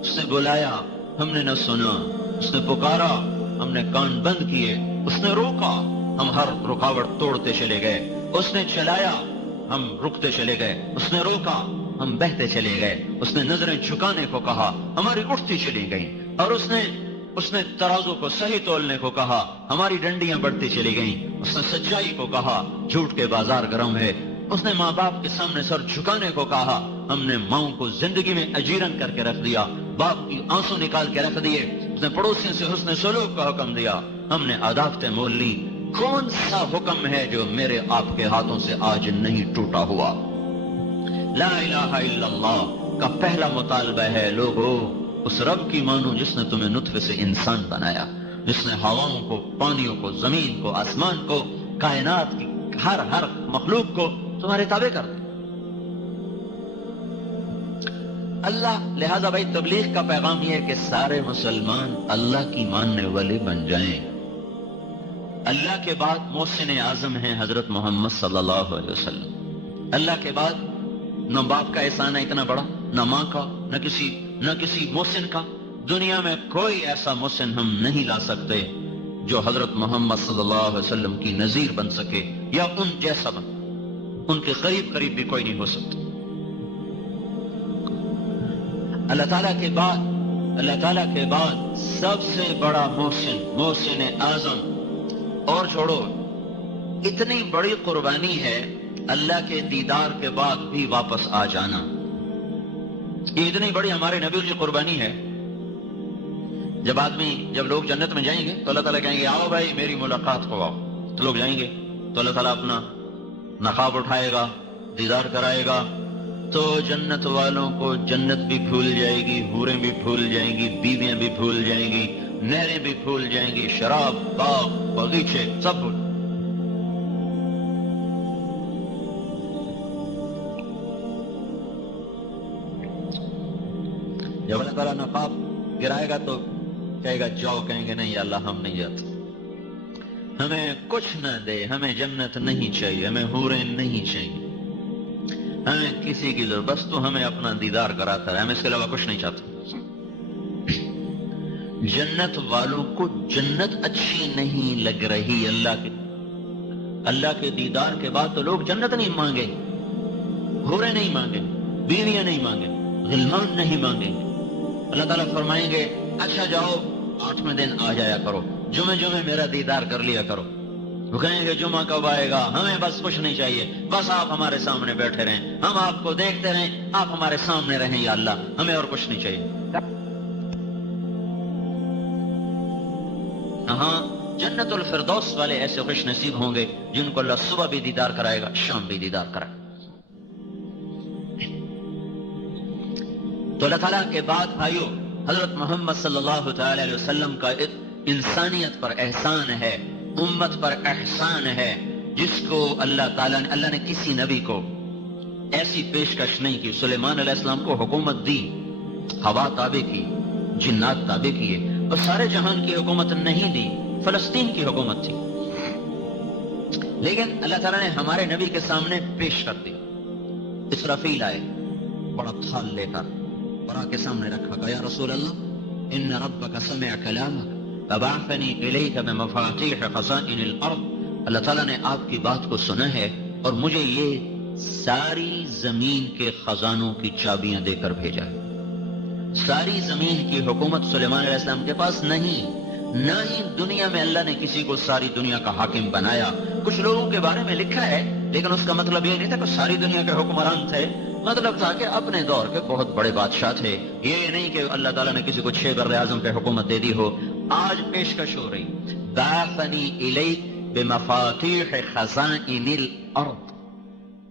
اس نے بلایا ہم نے نہ سنا، اس نے پکارا ہم نے کان بند کیے، اس نے روکا ہم ہر رکاوٹ توڑتے چلے گئے، اس نے چلایا ہم رکتے چلے گئے، اس نے روکا ہم بہتے چلے گئے، اس نے نظریں جھکانے کو کہا ہماری اٹھتی چلی گئیں، اور اس نے ترازو کو صحیح تولنے کو کہا ہماری ڈنڈیاں بڑھتی چلی گئیں، اس نے سچائی کو کہا جھوٹ کے بازار گرم ہے، اس نے ماں باپ کے سامنے سر جھکانے کو کہا ہم نے ماؤں کو زندگی میں اجیرن کر کے رکھ دیا، باپ کی آنسو نکال کے رکھ دیے، اس نے پڑوسیوں سے حسن سلوک کا حکم دیا، ہم نے عداوتیں مول لی۔ کون سا حکم ہے جو میرے آپ کے ہاتھوں سے آج نہیں ٹوٹا ہوا؟ لا الہ الا اللہ کا پہلا مطالبہ ہے لوگو اس رب کی مانو جس نے تمہیں نطفے سے انسان بنایا، جس نے ہواؤں کو، پانیوں کو، زمین کو، آسمان کو، کائنات کی ہر مخلوق کو تمہارے تابع کر دیا اللہ۔ لہذا بھائی تبلیغ کا پیغام یہ ہے کہ سارے مسلمان اللہ کی ماننے والے بن جائیں۔ اللہ کے بعد محسن اعظم ہیں حضرت محمد صلی اللہ علیہ وسلم۔ اللہ کے بعد نہ باپ کا احسان ہے اتنا بڑا، نہ ماں کا، نہ کسی محسن کا۔ دنیا میں کوئی ایسا محسن ہم نہیں لا سکتے جو حضرت محمد صلی اللہ علیہ وسلم کی نظیر بن سکے یا ان جیسا بن، ان کے قریب قریب بھی کوئی نہیں ہو سکتا۔ اللہ تعالیٰ کے بعد سب سے بڑا محسن اعظم، اور چھوڑو، اتنی بڑی قربانی ہے اللہ کے دیدار کے بعد بھی واپس آ جانا۔ یہ اتنی بڑی ہمارے نبی کی قربانی ہے۔ جب لوگ جنت میں جائیں گے تو اللہ تعالیٰ کہیں گے آؤ بھائی میری ملاقات کو آؤ، تو لوگ جائیں گے تو اللہ تعالیٰ اپنا نقاب اٹھائے گا، دیدار کرائے گا، تو جنت والوں کو جنت بھی بھول جائے گی، حوریں بھی بھول جائیں گی، بیویاں بھی بھول جائیں گی، نہریں بھی بھول جائیں گی، شراب، باغ، باغیچے سب بھول۔ جب اللہ تعالیٰ نقاب گرائے گا تو کہے گا جاؤ، کہیں گے نہیں یا اللہ ہم نہیں جاتے، ہمیں کچھ نہ دے، ہمیں جنت نہیں چاہیے، ہمیں حوریں نہیں چاہیے، ہمیں کسی کی ضرورت، بس تو ہمیں اپنا دیدار کراتا ہے، ہم اس کے علاوہ کچھ نہیں چاہتے۔ جنت والوں کو جنت اچھی نہیں لگ رہی، اللہ کے دیدار کے بعد تو لوگ جنت نہیں مانگیں، حوریں نہیں مانگیں، بیویاں نہیں مانگیں، غلمان نہیں مانگیں گے۔ اللہ تعالیٰ فرمائیں گے اچھا جاؤ 8ویں دن آ جایا کرو، جمعے میرا دیدار کر لیا کرو۔ وہ کہیں گے جمعہ کب آئے گا، ہمیں بس کچھ نہیں چاہیے، بس آپ ہمارے سامنے بیٹھے رہیں، ہم آپ کو دیکھتے رہیں، آپ ہمارے سامنے رہیں یا اللہ، ہمیں اور کچھ نہیں چاہیے۔ ہاں، جنت الفردوس والے ایسے خوش نصیب ہوں گے جن کو اللہ صبح بھی دیدار کرائے گا، شام بھی دیدار کرائے گا۔ تو اللہ تعالیٰ کے بعد بھائیو حضرت محمد صلی اللہ تعالی علیہ وسلم کا انسانیت پر احسان ہے، امت پر احسان ہے، جس کو اللہ نے کسی نبی کو ایسی پیشکش نہیں کی۔ سلیمان علیہ السلام کو حکومت دی، ہوا تابع کی، جنات تابع کیے، اور سارے جہان کی حکومت نہیں دی، فلسطین کی حکومت تھی، لیکن اللہ تعالیٰ نے ہمارے نبی کے سامنے پیش کر دی۔ اسرافیل آئے بڑا تھال لے کر اور آ کے سامنے رکھا، کہا یا رسول اللہ ان ربک سمع کلامک فبعثنی الیک بمفاتیح خزائن الارض، اللہ تعالیٰ نے آپ کی بات کو سنا ہے اور مجھے یہ ساری زمین کے خزانوں کی چابیاں دے کر بھیجا ہے۔ ساری زمین کی حکومت سلیمان علیہ السلام کے پاس نہیں، نہ ہی دنیا میں اللہ نے کسی کو ساری دنیا کا حاکم بنایا۔ کچھ لوگوں کے بارے میں لکھا ہے لیکن اس کا مطلب یہ نہیں تھا کہ ساری دنیا کے حکمران تھے، مطلب تھا کہ اپنے دور کے بہت بڑے بادشاہ تھے۔ یہ نہیں کہ اللہ تعالیٰ نے کسی کو 6 بر-اعظم پہ حکومت دے دی ہو۔ آج پیشکش ہو رہی بعثنی الیک بمفاتیح خزائن الارض،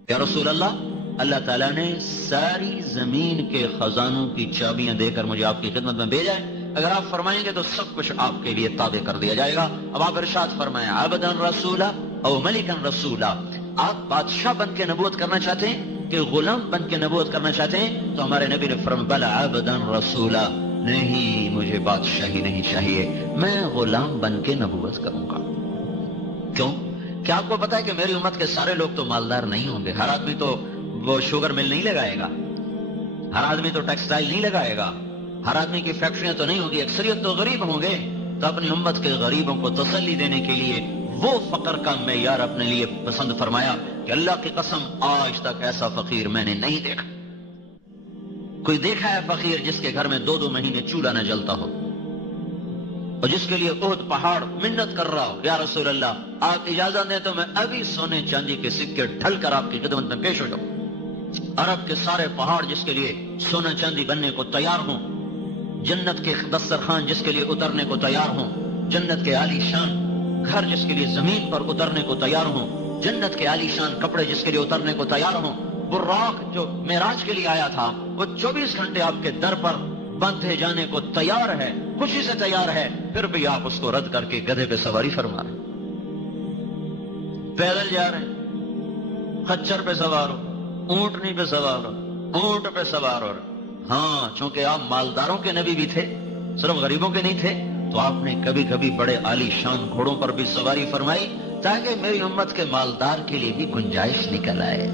یا رسول اللہ اللہ تعالیٰ نے ساری زمین کے خزانوں کی چابیاں دے کر مجھے آپ کی خدمت میں بھیجا ہے، اگر آپ فرمائیں گے تو سب کچھ آپ کے لیے تابع کر دیا جائے گا۔ اب آپ ارشاد فرمائیں عبدا رسولا او ملکا رسولا، آپ بادشاہ بن کے نبوت کرنا چاہتے ہیں کہ غلام بن کے نبوت کرنا چاہتے ہیں؟ تو ہمارے نبی نے فرمایا بلا عبدا رسولا، نہیں مجھے بادشاہی نہیں چاہیے، میں غلام بن کے نبوت کروں گا۔ کیوں؟ کیا آپ کو پتا ہے کہ میری امت کے سارے لوگ تو مالدار نہیں ہوں گے، ہر آدمی تو وہ شوگر مل نہیں لگائے گا، ہر آدمی تو ٹیکسٹائل نہیں لگائے گا، ہر آدمی کی فیکٹریاں تو نہیں ہوگی، اکثریت تو غریب ہوں گے۔ تو اپنی امت کے غریبوں کو تسلی دینے کے لیے وہ فقر کا معیار اپنے لیے پسند فرمایا کہ اللہ کی قسم آج تک ایسا فقیر میں نے نہیں دیکھا۔ کوئی دیکھا ہے فقیر جس کے گھر میں 2 مہینے چولہا نہ جلتا ہو اور جس کے لیے احد پہاڑ منت کر رہا ہو یا رسول اللہ آپ اجازت دیں تو میں ابھی سونے چاندی کے سکے ڈھل کر آپ کی خدمت میں پیش ہو جاؤں؟ عرب کے سارے پہاڑ جس کے لیے سونا چاندی بننے کو تیار ہوں، جنت کے دسترخوان جس کے لیے اترنے کو تیار ہوں، جنت کے عالی شان گھر جس کے لیے زمین پر اترنے کو تیار ہوں، جنت کے عالی شان کپڑے جس کے لیے اترنے کو تیار ہوں۔ براق جو معراج کے لیے آیا تھا وہ 24 گھنٹے آپ کے در پر باندھے جانے کو تیار ہے، خوشی سے تیار ہے، پھر بھی آپ اس کو رد کر کے گدھے پہ سواری فرما رہے، پیدل جا رہے ہیں، خچر پہ سوار ہو، اونٹنی پہ سوار ہو، اونٹ پہ سوار ہو۔ ہاں چونکہ آپ مالداروں کے نبی بھی تھے، صرف غریبوں کے نہیں تھے، تو آپ نے کبھی کبھی بڑے عالی شان گھوڑوں پر بھی سواری فرمائی تاکہ میری امت کے مالدار کے لیے بھی گنجائش نکل آئے۔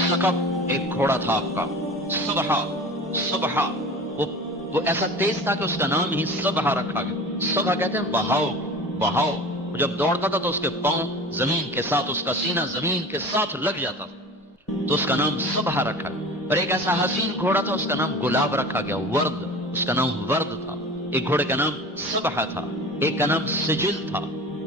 سقب ایک گھوڑا تھا آپ کا، صبحہ وہ ایسا تیز تھا کہ اس کا نام ہی صبحہ رکھا گیا۔ صبح کہتے ہیں بہاؤ بہاؤ. جب دوڑتا تھا تو اس کے پاؤں زمین کے ساتھ، اس کا سینہ زمین کے ساتھ لگ جاتا تھا، تو اس کا نام صبح رکھا. اور ایک ایسا حسین گھوڑا تھا، اس کا نام گلاب رکھا گیا، ورد، اس کا نام ورد تھا. ایک گھوڑے کا نام صبح تھا، ایک کا نام سجل تھا،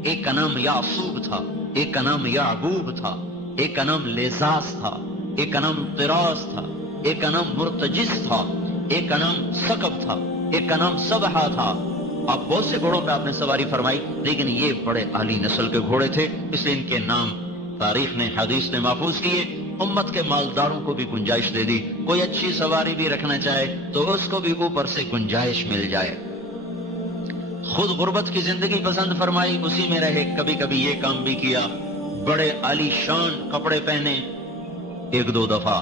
ایک کا نام یعصوب تھا، ایک کا نام یعبوب تھا، ایک کا نام لیزاس تھا، ایک کا نام طراز تھا، ایک کا نام مرتجز تھا، ایک کا نام سقب تھا، ایک کا نام صبح تھا. آپ بہت سے گھوڑوں پہ آپ نے سواری فرمائی، لیکن یہ بڑے اعلی نسل کے گھوڑے تھے، اس لیے ان کے نام تاریخ نے، حدیث نے محفوظ کیے. امت کے مالداروں کو بھی گنجائش دے دی، کوئی اچھی سواری بھی رکھنا چاہے تو اس کو بھی اوپر سے گنجائش مل جائے. خود غربت کی زندگی پسند فرمائی، اسی میں رہے، کبھی کبھی یہ کام بھی کیا. بڑے عالی شان کپڑے پہنے. ایک دو دفعہ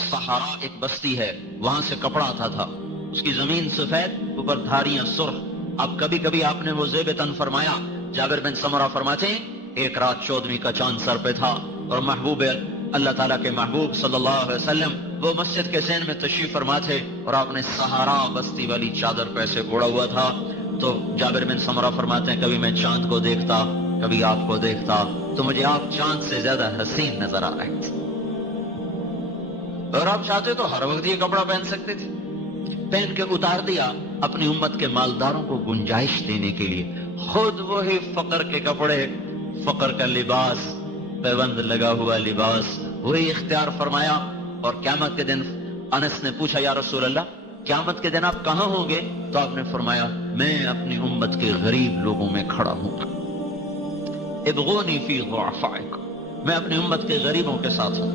صحرا ایک بستی ہے، وہاں سے کپڑا آتا تھا، اس کی زمین سفید، اوپر دھاریاں سرخ. اب کبھی کبھی آپ نے وہ زیب تن فرمایا. جابر بن سمرہ فرماتے ہیں ایک رات 14ویں کا چاند سر پہ تھا اور محبوب اللہ تعالیٰ کے محبوب صلی اللہ علیہ وسلم وہ مسجد کے سین میں تشریف فرما تھے اور آپ نے صحرا بستی والی چادر پہ سے اوڑا ہوا تھا. تو جابر بن سمرہ فرماتے ہیں کبھی میں چاند کو دیکھتا، کبھی آپ کو دیکھتا، تو مجھے آپ چاند سے زیادہ حسین نظر آ رہے تھے. اور آپ چاہتے تو ہر وقت یہ کپڑا پہن سکتے تھے. پہن کے اتار دیا اپنی امت کے مالداروں کو گنجائش دینے کے لیے. خود وہی فقر کے کپڑے، فقر کا لباس، پیوند لگا ہوا لباس وہی اختیار فرمایا. اور قیامت کے دن انس نے پوچھا یا رسول اللہ قیامت کے دن آپ کہاں ہوں گے؟ تو آپ نے فرمایا میں اپنی امت کے غریب لوگوں میں کھڑا ہوں. ابغونی فی ضعفائکم، میں اپنی امت کے غریبوں کے ساتھ ہوں.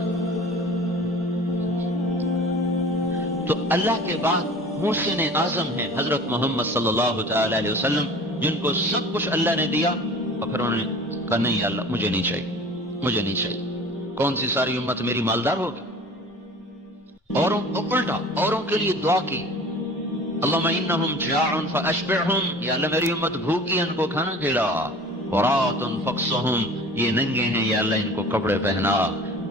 تو اللہ کے بعد محسن اعظم ہیں حضرت محمد صلی اللہ تعالی علیہ وسلم، جن کو سب کچھ اللہ نے دیا اور پھر انہوں نے کہا نہیں اللہ مجھے نہیں چاہیے، مجھے نہیں چاہیے. کون سی ساری امت میری مالدار ہوگی؟ اوروں الٹا اوروں کے لیے دعا کی، اللہم انہم جاع فاشبعہم، یا اللہ میری امت بھوکی ان کو کھانا کھلا. عراۃ فاکسہم، یہ ننگے ہیں یا اللہ ان کو کپڑے پہنا.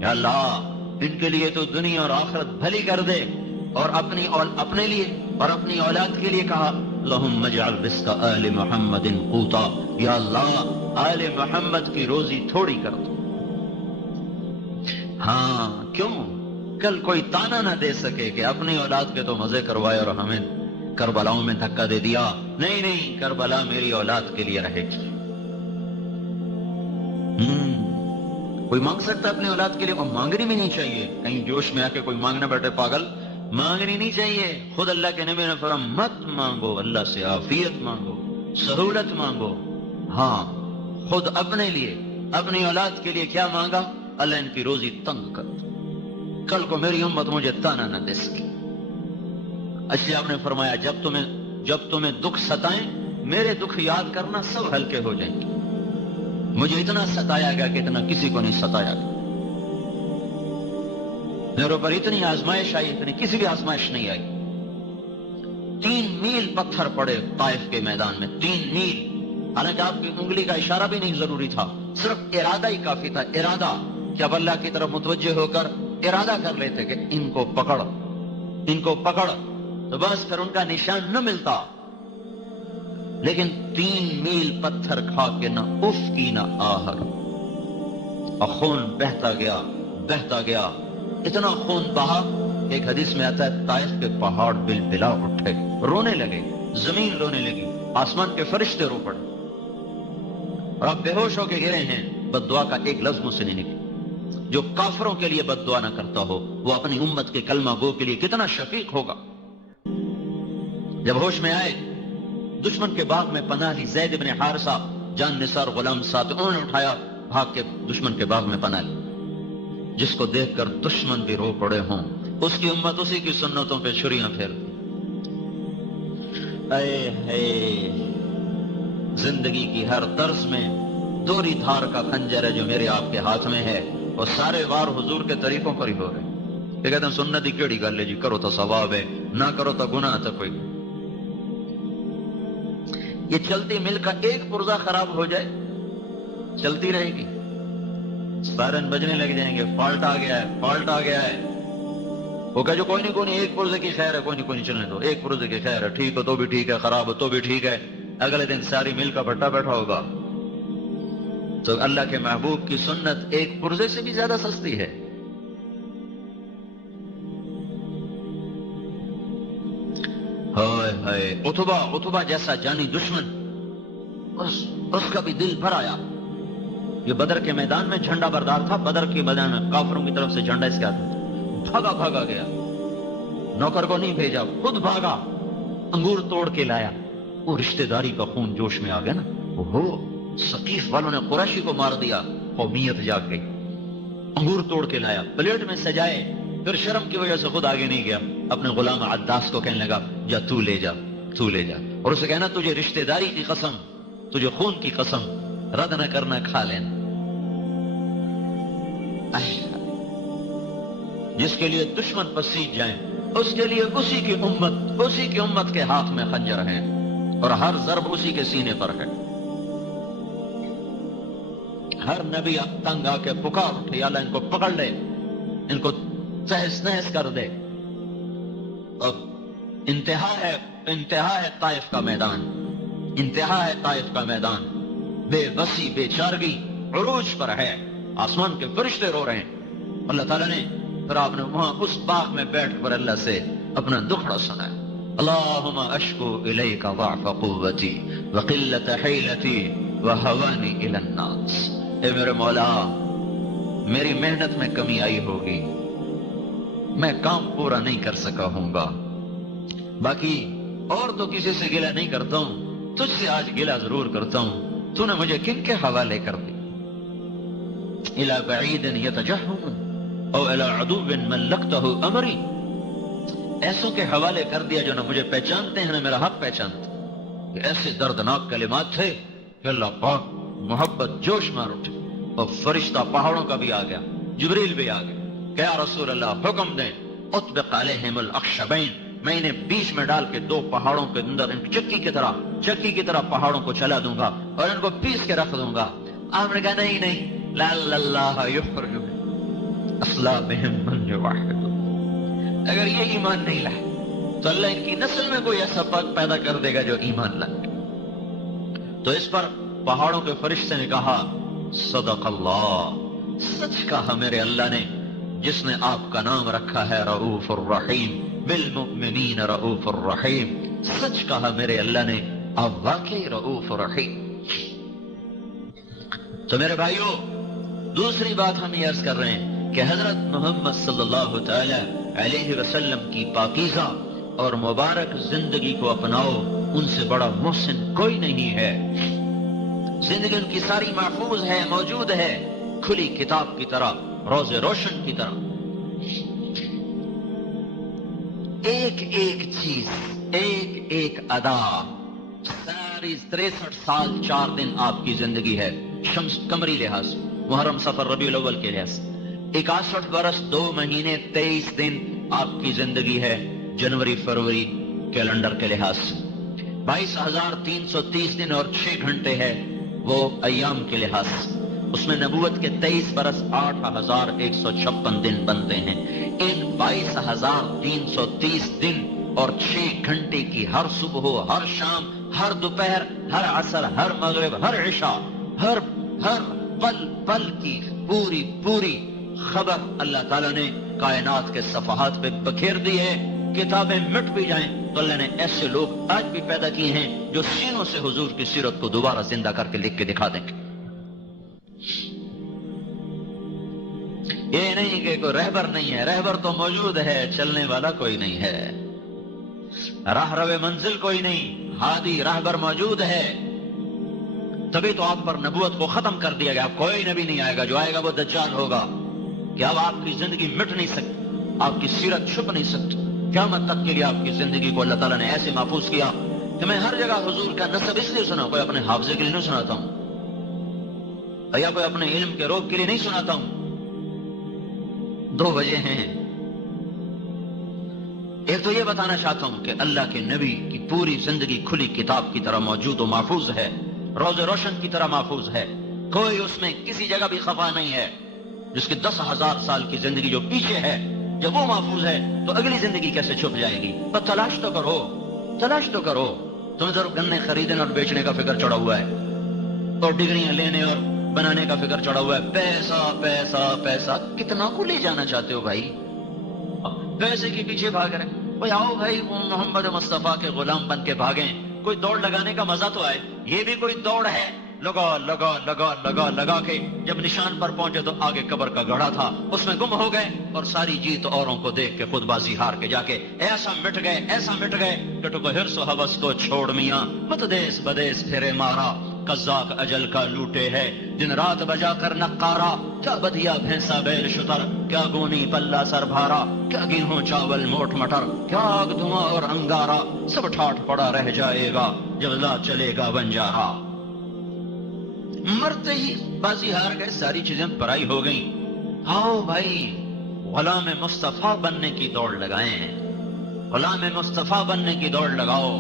یا اللہ ان کے لیے تو دنیا اور آخرت بھلی کر دے. اور اپنے لیے اور اپنی اولاد کے لیے کہا اللہم اجعل رزق آل محمد قوتا، یا اللہ آل محمد کی روزی تھوڑی کر دو. ہاں کیوں کل کوئی تانا نہ دے سکے کہ اپنی اولاد کے تو مزے کروائے اور ہمیں کربلاؤں میں دھکا دے دیا. نہیں نہیں، کربلا میری اولاد کے لیے رہے گی. کوئی مانگ سکتا ہے اپنی اولاد کے لیے؟ مانگنی بھی نہیں چاہیے. کہیں جوش میں آ کے کوئی مانگنے بیٹھے پاگل، مانگنی نہیں چاہیے. خود اللہ کے نبی نے فرمایا مت مانگو، اللہ سے عافیت مانگو، سہولت مانگو. ہاں خود اپنے لیے اپنی اولاد کے لیے کیا مانگا؟ اللہ ان کی روزی تنگ کر دو، کل کو میری امت مجھے تانا نہ دے سکے. اچھا آپ نے فرمایا جب تمہیں دکھ ستائیں میرے دکھ یاد کرنا، سب ہلکے ہو جائیں گے. مجھے اتنا ستایا گیا کہ اتنا کسی کو نہیں ستایا گیا. میرے اوپر اتنی آزمائش آئی، اتنی کسی بھی آزمائش نہیں آئی. 3 میل پتھر پڑے طائف کے میدان میں، 3 میل. حالانکہ آپ کی انگلی کا اشارہ بھی نہیں ضروری تھا، صرف ارادہ ہی کافی تھا. ارادہ کہ اب اللہ کی طرف متوجہ ہو کر ارادہ کر لیتے کہ ان کو پکڑ تو بس پھر ان کا نشان نہ ملتا. لیکن 3 میل پتھر کھا کے نہ اف کی نہ آہ، اور خون بہتا گیا. اتنا خون بہا ایک حدیث میں آتا ہے طائف کے پہاڑ بلبلا اٹھے، رونے لگے، زمین رونے لگی، آسمان کے فرشتے رو پڑے. اور آپ بے ہوش ہو کے گرے ہیں. بد دعا کا ایک لفظ مجھ سے نہیں نکلا. جو کافروں کے لیے بد دعا نہ کرتا ہو وہ اپنی امت کے کلمہ گو کے لیے کتنا شفیق ہوگا. جب ہوش میں آئے دشمن کے باغ میں پناہ لی. زید بن حارثہ جان نثار غلام ساتھ انہوں نے اٹھایا، بھاگ کے دشمن کے باغ میں پناہ لی. جس کو دیکھ کر دشمن بھی رو پڑے ہوں، اس کی امت اسی کی سنتوں پہ چھریاں پھیرتی. اے زندگی کی ہر طرز میں دوری دھار کا خنجر ہے جو میرے آپ کے ہاتھ میں ہے، اور سارے وار حضور کے طریقوں پر ہی ہو رہے ہیں. یہ کہتے ہیں سنت ہی کیڑی گل ہے جی، کرو تو ثواب ہے، نہ کرو تو گناہ. تو کوئی یہ چلتی مل کا ایک پرزہ خراب ہو جائے چلتی رہے گی، سائرن بجنے لگ جائیں گے، فالٹ آ گیا ہے. وہ کہا جو کوئی نہیں ایک پرزے کی خیر ہے، کوئی نہیں چلنے دو، ایک پرزے کی خیر ہے، ٹھیک ہو تو بھی ٹھیک ہے، خراب ہو تو بھی ٹھیک ہے. اگلے دن ساری مل کا بھٹا بیٹھا ہوگا. تو اللہ کے محبوب کی سنت ایک پرزے سے بھی زیادہ سستی ہے. ہائے ہائے، عتبہ جیسا جانی دشمن، اس کا بھی دل بھر آیا. یہ بدر کے میدان میں جھنڈا بردار تھا، بدر کے میدان میں کافروں کی طرف سے جھنڈا اس کے ہاتھ میں، بھاگا گیا، نوکر کو نہیں بھیجا، خود بھاگا، انگور توڑ کے لایا. وہ رشتہ داری کا خون جوش میں آ گیا نا. ثقیف والوں نے قریشی کو مار دیا، قومیت جاگ گئی. انگور توڑ کے لایا، پلیٹ میں سجائے، پھر شرم کی وجہ سے خود آگے نہیں گیا. اپنے غلام عداس کو کہنے لگا جا تو لے جا. اور اسے کہنا تجھے رشتہ داری کی قسم، تجھے خون کی قسم، رد نہ کرنا، کھا لینا. جس کے لیے دشمن پسیج جائیں اس کے لیے اسی کی امت کے ہاتھ میں خنجر ہے، اور ہر ضرب اسی کے سینے پر ہے. ہر نبی اب تنگ آ کے پکار اٹھے، یا اللہ ان کو پکڑ لے، ان کو تہس نہس کر دے. اب انتہا ہے طائف کا میدان، انتہا ہے طائف کا میدان. بے بسی، بے چارگی عروج پر ہے، آسمان کے فرشتے رو رہے ہیں. اللہ تعالیٰ نے پھر آپ نے وہاں اس باغ میں بیٹھ کر اللہ سے اپنا دکھڑا سنایا. اللہم اشکو الیک ضعف قوتی وقلت حیلتی وہوانی الی الناس. اے میرے مولا، میری محنت میں کمی آئی ہوگی، میں کام پورا نہیں کر سکا ہوں گا، باقی اور تو کسی سے گلہ نہیں کرتا ہوں، تجھ سے آج گلہ ضرور کرتا ہوں. تو نے مجھے کن کے حوالے کر دی؟ الی بعید یتجہم او الی عدو ملکتہ امری. ایسوں کے حوالے کر دیا جو نہ مجھے پہچانتے ہیں نہ میرا حق پہچانتے. یہ ایسے دردناک کلمات تھے کہ اللہ پاک محبت جوش مار اٹھے، اور فرشتہ پہاڑوں کا بھی آ گیا، جبریل بھی آ گیا کہ یا رسول اللہ حکم دیں اطبق علیہم الاخشبین، میں انہیں بیچ میں ڈال کے دو پہاڑوں کے اندر چکی کی طرح پہاڑوں کو چلا دوں گا اور ان کو پیس کے رکھ دوں گا. آپ نے کہا نہیں، لعل اللہ یخرج اصلابہم من واحد. اگر یہ ایمان نہیں لائے تو اللہ ان کی نسل میں کوئی ایسا پاک پیدا کر دے گا جو ایمان لائے. تو اس پر پہاڑوں کے فرشتے نے کہا صدق اللہ، سچ کہا میرے اللہ نے، جس نے آپ کا نام رکھا ہے رؤوف الرحیم، بالمؤمنین رؤوف الرحیم. سچ کہا میرے اللہ نے، آپ واقعی رؤوف الرحیم. تو میرے بھائیو، دوسری بات ہم یہ عرض کر رہے ہیں کہ حضرت محمد صلی اللہ تعالی علیہ وسلم کی پاکیزہ اور مبارک زندگی کو اپناؤ، ان سے بڑا محسن کوئی نہیں ہے. زندگی ان کی ساری محفوظ ہے، موجود ہے، کھلی کتاب کی طرح، روز روشن کی طرح. ایک چیز، ایک ادا، ساری 63 سال 4 دن آپ کی زندگی ہے، شمس قمری لحاظ، محرم صفر ربیع الاول کے لحاظ. 61 برس 2 مہینے 23 دن آپ کی زندگی ہے، جنوری فروری کیلنڈر کے لحاظ. 22,330 دن اور 6 گھنٹے ہے وہ ایام کے لحاظ. اس میں نبوت کے 23 برس 8,156 دن بنتے ہیں. ان 22,330 دن اور 6 گھنٹے کی ہر صبح، ہر شام، ہر دوپہر، ہر عصر، ہر مغرب، ہر عشاء، ہر پل کی پوری خبر اللہ تعالیٰ نے کائنات کے صفحات پہ بکھیر دی ہے. کتابیں مٹ بھی جائیں تو اللہ نے ایسے لوگ آج بھی پیدا کیے ہیں جو سینوں سے حضور کی سیرت کو دوبارہ زندہ کر کے لکھ کے دکھا دیں گے. یہ نہیں کہ کوئی رہبر نہیں ہے، رہبر تو موجود ہے، چلنے والا کوئی نہیں ہے. راہ رو منزل کوئی نہیں، ہادی رہبر موجود ہے. تبھی تو آپ پر نبوت کو ختم کر دیا گیا. کوئی نبی نہیں آئے گا، جو آئے گا وہ دجال ہوگا. کہ اب آپ کی زندگی مٹ نہیں سکتی، آپ کی سیرت چھپ نہیں سکتی. قیامت تک کے لیے آپ کی زندگی کو اللہ تعالیٰ نے ایسے محفوظ کیا کہ میں ہر جگہ حضور کا نسب اس لیے سنا، کوئی اپنے حافظے کے لیے نہیں سناتا ہوں یا کوئی اپنے علم کے روگ کے لیے نہیں سناتا ہوں. 2 وجہ ہیں. ایک تو یہ بتانا چاہتا ہوں کہ اللہ کے نبی کی پوری زندگی کھلی کتاب کی طرح موجود و محفوظ ہے، روز روشن کی طرح محفوظ ہے. کوئی اس میں کسی جگہ بھی خفا نہیں ہے. جس کی 10,000 سال کی زندگی جو پیچھے ہے، جب وہ محفوظ ہے تو اگلی زندگی کیسے چھپ جائے گی؟ پر تلاش تو کرو. تمہیں تو گنے خریدنے اور بیچنے کا فکر چڑھا ہوا ہے، اور ڈگریاں لینے اور بنانے کا فکر چڑھا ہوا ہے، پیسہ پیسہ پیسہ. کتنا کو لے جانا چاہتے ہو بھائی؟ پیسے کے پیچھے بھاگ رہے. بھائی آؤ بھائی محمد مصطفیٰ کے غلام بن کے بھاگیں، کوئی دوڑ لگانے کا مزہ تو آئے. یہ بھی کوئی دوڑ ہے؟ لگا لگا لگا لگا لگا کے جب نشان پر پہنچے تو آگے قبر کا گڑھا تھا، اس میں گم ہو گئے، اور ساری جیت اوروں کو دیکھ کے خود بازی ہار کے جا کے ایسا مٹ گئے کہ تو ہرس و حوث کو چھوڑ میاں مت دیس بدیس پھرے مارا. قزاق اجل کا لوٹے ہے دن رات بجا کر نقارا، کیا بدیا بھینسا بیل شتر، کیا گونی پلہ سر بھارا، کیا گیہوں چاول موٹ مٹر، کیا آگ دھواں اور انگارا، سب ٹھاٹ پڑا رہ جائے گا جب لا چلے گا بنجارا. مرتے ہی بازی ہار گئے، ساری چیزیں پرائی ہو گئیں. آؤ بھائی غلام مصطفیٰ بننے کی دوڑ لگائیں، غلام مصطفیٰ بننے کی دوڑ لگاؤ.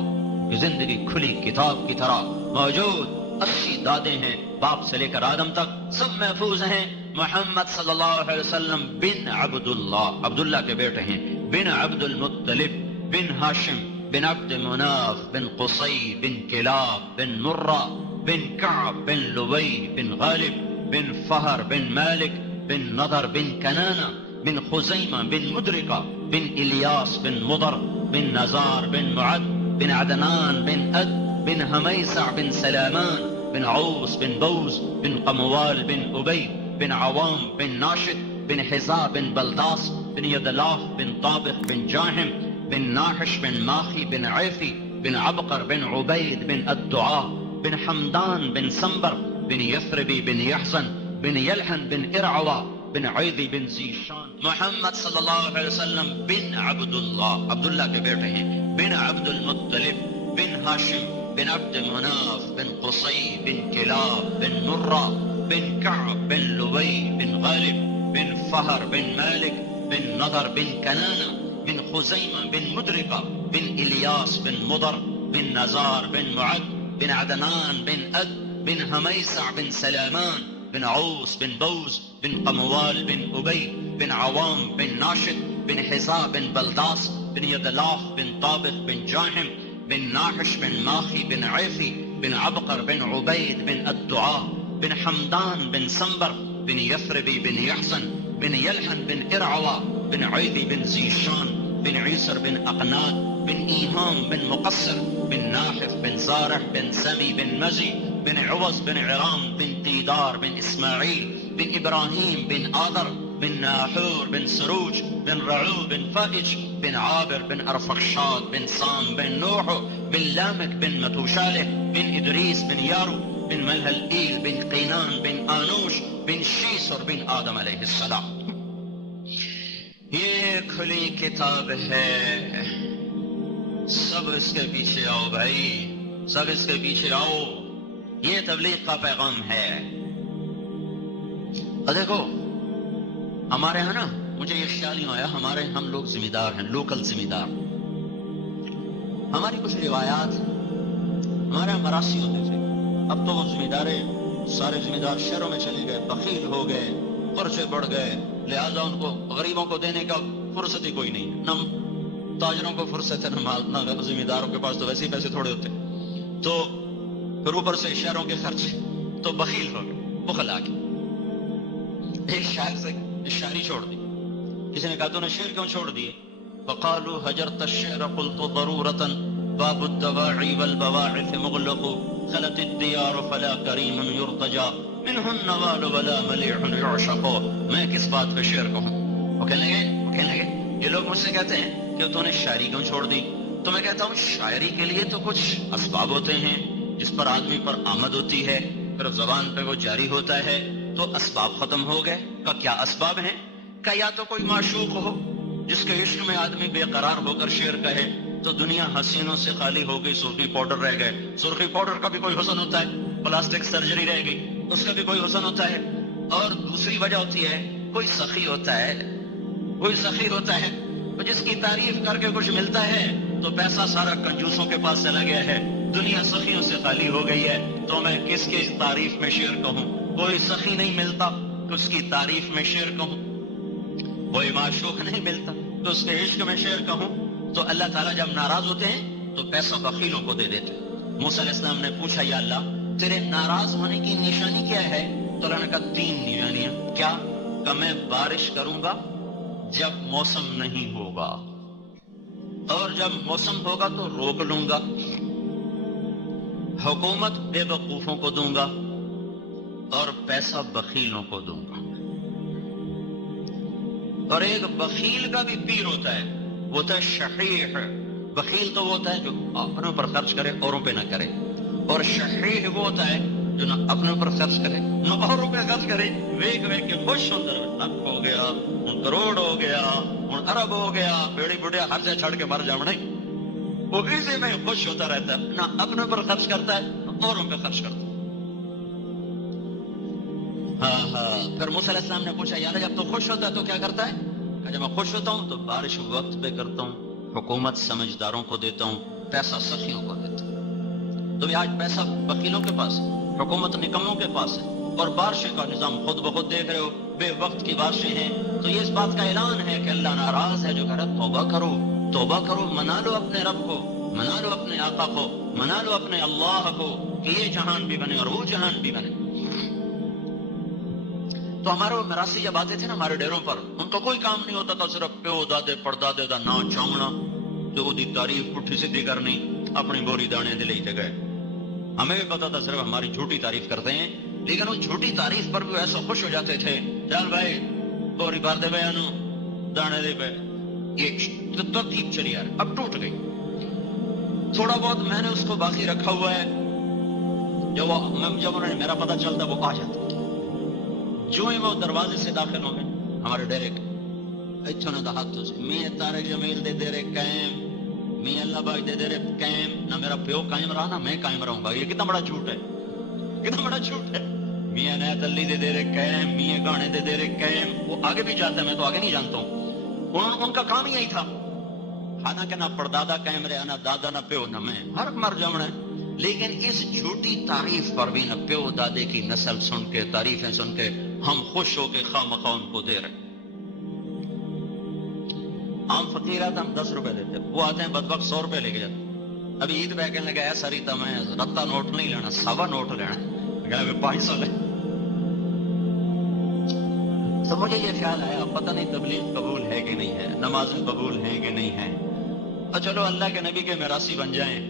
زندگی کھلی کتاب کی طرح موجود، 80 دادیں ہیں باپ سے لے کر آدم تک، سب محفوظ ہیں. محمد صلی اللہ علیہ وسلم بن عبداللہ، عبداللہ کے بیٹے ہیں، بن عبد المطلب، بن ہاشم، بن عبد مناف، بن قصی، بن کلاب، بن مرہ، بن کعب، بن لوی، بن غالب، بن فہر، بن مالک، بن نضر، بن کنانہ، بن خزیمہ، بن مدرکہ، بن الیاس، بن مضر، بن نزار، بن معد، بن عدنان، بن اد، بن ہمیسع، بن سلامان، بن عوس، بن بوز، بن قموال، بن ابی، بن عوام، بن ناشد، بن حزا، بن بلداس، بن یدلاف، بن طابق، بن جاہم، بن ناحش، بن ماخی، بن عیفی، بن عبقر، بن عبید، بن الدعاء، بن حمدان، بن سنبر، بن یثربی، بن یحزن، بن یلحن، بن ارعوا، بن عیدی، بن زیشان. محمد صلی اللہ علیہ وسلم بن عبداللہ، عبداللہ کے بیٹے ہیں، بن عبد المطلب، بن ہاشم، بن عبد مناف، بن قصی، بن کلاب، بن مرہ، بن کعب، بن لوی، بن غالب، بن فہر، بن مالک، بن نضر، بن کنانہ، بن خزیمہ، بن مدرکہ، بن الیاس، بن مضر، بن نزار، بن معد، بن عدنان، بن اد، بن ہمیسع، بن سلامان، بن عوس، بن بوز، بن قموال، بن ابی، بن عوام، بن ناشد، بن حزا، بن بلداس، بن یدلاف، بن طابق، بن جاہم، بن ناحش، بن ماخی، بن عیفی، بن عبقر، بن عبید، بن الدعاء، بن حمدان، بن سنبر، بن یثربی، بن یحزن، بن یلحن، بن ارعوا، بن عیدی، بن زیشان، بن عیسر، بن اقناد، بن ایہام، بن مقصر، بن ناحف، بن زارح، بن سمی، بن مزی، بن عوض، بن عرام، بن قیدار، بن اسماعیل، بن ابراہیم، بن آدر، بن ناحور، بن سروج، بن رعو، بن فائج، بن عابر، بن ارفخشاد، بن سام، بن نوح، بن لامك، بن متوشالح، بن ادریس، بن یارو، بن ملهلئیل، بن قینان، بن آنوش، بن شیسر، بن آدم علیہ السلام. یہ کھلی کتاب ہے، سب اس کے پیچھے آؤ بھائی، سب اس کے پیچھے آؤ. یہ تبلیغ کا پیغام ہے. اور دیکھو ہمارے ہاں نا، مجھے یہ خیال نہیں آیا، ہم لوگ ذمہ دار ہیں، لوکل ذمہ دار. ہماری کچھ روایات، ہمارے یہاں مراسی ہوتے تھے، اب تو وہ ذمہ دارے سارے ذمہ دار شہروں میں چلے گئے، بخیل ہو گئے، خرچے بڑھ گئے، لہذا ان کو غریبوں کو دینے کا فرصت ہی کوئی نہیں. نہ تاجروں کو فرصت ہے، نہ ذمہ داروں کے پاس تو ویسے ہی پیسے تھوڑے ہوتے، تو پھر اوپر سے شہروں کے خرچ، تو بخیل ہو گئے، بخل آ گئے. ایک شاعر سے شاعری چھوڑ دی. کسی نے کہا تو نے شعر کیوں چھوڑ دیے؟ فقالوا هجرت الشعر قلت ضرورة باب الدواعي والبواعث مغلق خلت الديار فلا كريم يرتجى منه النوال ولا مليح يعشق. میں کس بات پہ شعر کہوں؟ وہ کہنے لگے یہ لوگ مجھ سے کہتے ہیں کہ تو نے شاعری کیوں چھوڑ دی؟ تو میں کہتا ہوں شاعری کے لیے تو کچھ اسباب ہوتے ہیں جس پر آدمی پر آمد ہوتی ہے، پھر زبان پہ وہ جاری ہوتا ہے، تو اسباب ختم ہو گئے. کا کیا اسباب ہیں؟ کہ یا تو کوئی معشوق ہو جس کے عشق میں آدمی بے قرار ہو کر شعر کہے، تو دنیا حسینوں سے خالی ہو گئی، سرخی پاؤڈر رہ گئے. سرخی پاؤڈر کا بھی کوئی حسن ہوتا ہے، پلاسٹک سرجری رہ گئی، اس کا بھی کوئی حسن ہوتا ہے. اور دوسری وجہ ہوتی ہے کوئی سخی ہوتا ہے تو جس کی تعریف کر کے کچھ ملتا ہے تو پیسہ سارا کنجوسوں کے پاس چلا گیا ہے، دنیا سخیوں سے خالی ہو گئی ہے، تو میں کس کی تعریف میں شعر کہوں؟ کوئی سخی نہیں ملتا تو اس کی تعریف میں شعر کہوں، کوئی معشوق نہیں ملتا تو اس کے عشق میں شعر کہوں. تو اللہ تعالیٰ جب ناراض ہوتے ہیں تو پیسہ بخیلوں کو دے دیتے ہیں. موسیٰ علیہ السلام نے پوچھا یا اللہ تیرے ناراض ہونے کی نشانی کیا ہے؟ تو اللہ نے کہا 3 نشانیاں. کیا؟ کہ میں بارش کروں گا جب موسم نہیں ہوگا، اور جب موسم ہوگا تو روک لوں گا، حکومت بے وقوفوں کو دوں گا، اور پیسہ بخیلوں کو دوں گا. اور ایک بخیل کا بھی پیر ہوتا ہے، وہ ہوتا ہے شحیح. بخیل تو وہ ہوتا ہے جو اپنے اوپر خرچ کرے اوروں پہ نہ کرے، اور شحیح وہ ہوتا ہے جو نہ اپنے اوپر خرچ کرے نہ اوروں پہ خرچ کرے. ویک ویک کے خوش ہوتا ہے، لاکھ ہو گیا، کروڑ ہو گیا، ارب ہو گیا، بیڑی بڑھیا ہر جگہ چھڑ کے مر جاؤ نہیں. وہ اسی میں خوش ہوتا رہتا ہے، نہ اپنے اوپر خرچ کرتا ہے نہ اوروں پہ خرچ کرتا ہے. پھر موسیٰ علیہ السلام نے پوچھا یار جب تو خوش ہوتا ہے تو کیا کرتا ہے؟ کہ جب میں خوش ہوتا ہوں تو بارش وقت پہ کرتا ہوں، حکومت سمجھداروں کو دیتا ہوں، پیسہ سخیوں کو دیتا ہوں. تو آج پیسہ بخیلوں کے پاس ہے، حکومت نکموں کے پاس ہے، اور بارشیں کا نظام خود بخود دیکھ رہے ہو، بے وقت کی بارشیں ہیں. تو یہ اس بات کا اعلان ہے کہ اللہ ناراض ہے جو کہہ رہا توبہ کرو، توبہ کرو، منا لو اپنے رب کو، منا لو اپنے آقا کو، منا لو اپنے اللہ کو کہ یہ جہان بھی بنے اور وہ جہان بھی بنے. تو ہمارے وہ مراسی جب آتے تھے نا ہمارے ڈیروں پر، ان کا کوئی کام نہیں ہوتا تھا، صرف پیو دادے پڑدادے دا نا چاونا، جو دی تعریف پٹھی سیدھی کرنی، اپنی بوری دانے دے لے گئے. ہمیں بھی پتا تھا صرف ہماری جھوٹی تعریف کرتے ہیں، لیکن وہ جھوٹی تعریف پر بھی ایسا خوش ہو جاتے تھے، چل بھائی بوری بھر دے بھائی انو دانے دے پہ. یہ ترتیب چلی یار اب ٹوٹ گئی. تھوڑا بہت میں نے اس کو باقی رکھا ہوا ہے، جب انہوں نے میرا پتہ چلتا وہ آ جاتا. جو ہی وہ دروازے سے داخل ہو گئے ہمارے ڈیرے کے اتھوں نے ہاتھوں سے میاں طارق جمیل دے دے رہے قائم، میاں اللہ بھائی دے دے رہے قائم، نہ میرا پیو قائم رہا نہ میں قائم رہوں گا. یہ کتنا بڑا جھوٹ ہے، کتنا بڑا جھوٹ ہے. میاں نیت علی دے دے رہے قائم، میاں گانے دے دے رہے قائم. وہ آگے بھی جاتا ہے، میں تو آگے نہیں جانتا ہوں. ان کا کام ہی یہی تھا، حالانکہ نہ پردادا قائم رہا، نہ دادا نہ پیو نہ میں، ہر مر جمنا ہے. لیکن اس جھوٹی تعریف پر بھی نہ پیو دادے کی نسل سن کے تعریفیں سن کے ہم خوش ہو کے خواہ مخواہ ان کو دے رہے. عام فقیر آتا ہم 10 روپے دیتے، وہ آتے ہیں بدبخت 100 روپے لے کے جاتے. ابھی عید پہ کہنے لگا ایسا ریتا میں رتا نوٹ نہیں لینا، سوا نوٹ لینا ہے، 500 لے. تو مجھے یہ خیال آیا پتہ نہیں تبلیغ قبول ہے کہ نہیں ہے، نمازیں قبول ہیں کہ نہیں ہیں. اور چلو اللہ کے نبی کے میراثی بن جائیں،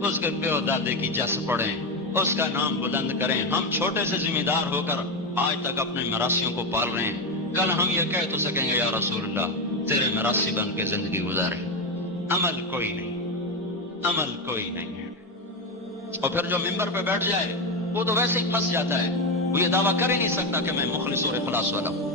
اس کے پیو دادے کی جس پڑھیں، اس کا نام بلند کریں. ہم چھوٹے سے ذمہ دار ہو کر آج تک اپنے میراثیوں کو پال رہے ہیں. کل ہم یہ کہہ تو سکیں گے یا رسول اللہ تیرے میراثی بن کے زندگی گزارے. عمل کوئی نہیں، عمل کوئی نہیں ہے. اور پھر جو ممبر پہ بیٹھ جائے وہ تو ویسے ہی پھنس جاتا ہے، وہ یہ دعویٰ کر ہی نہیں سکتا کہ میں مخلص اور اخلاص والا ہوں.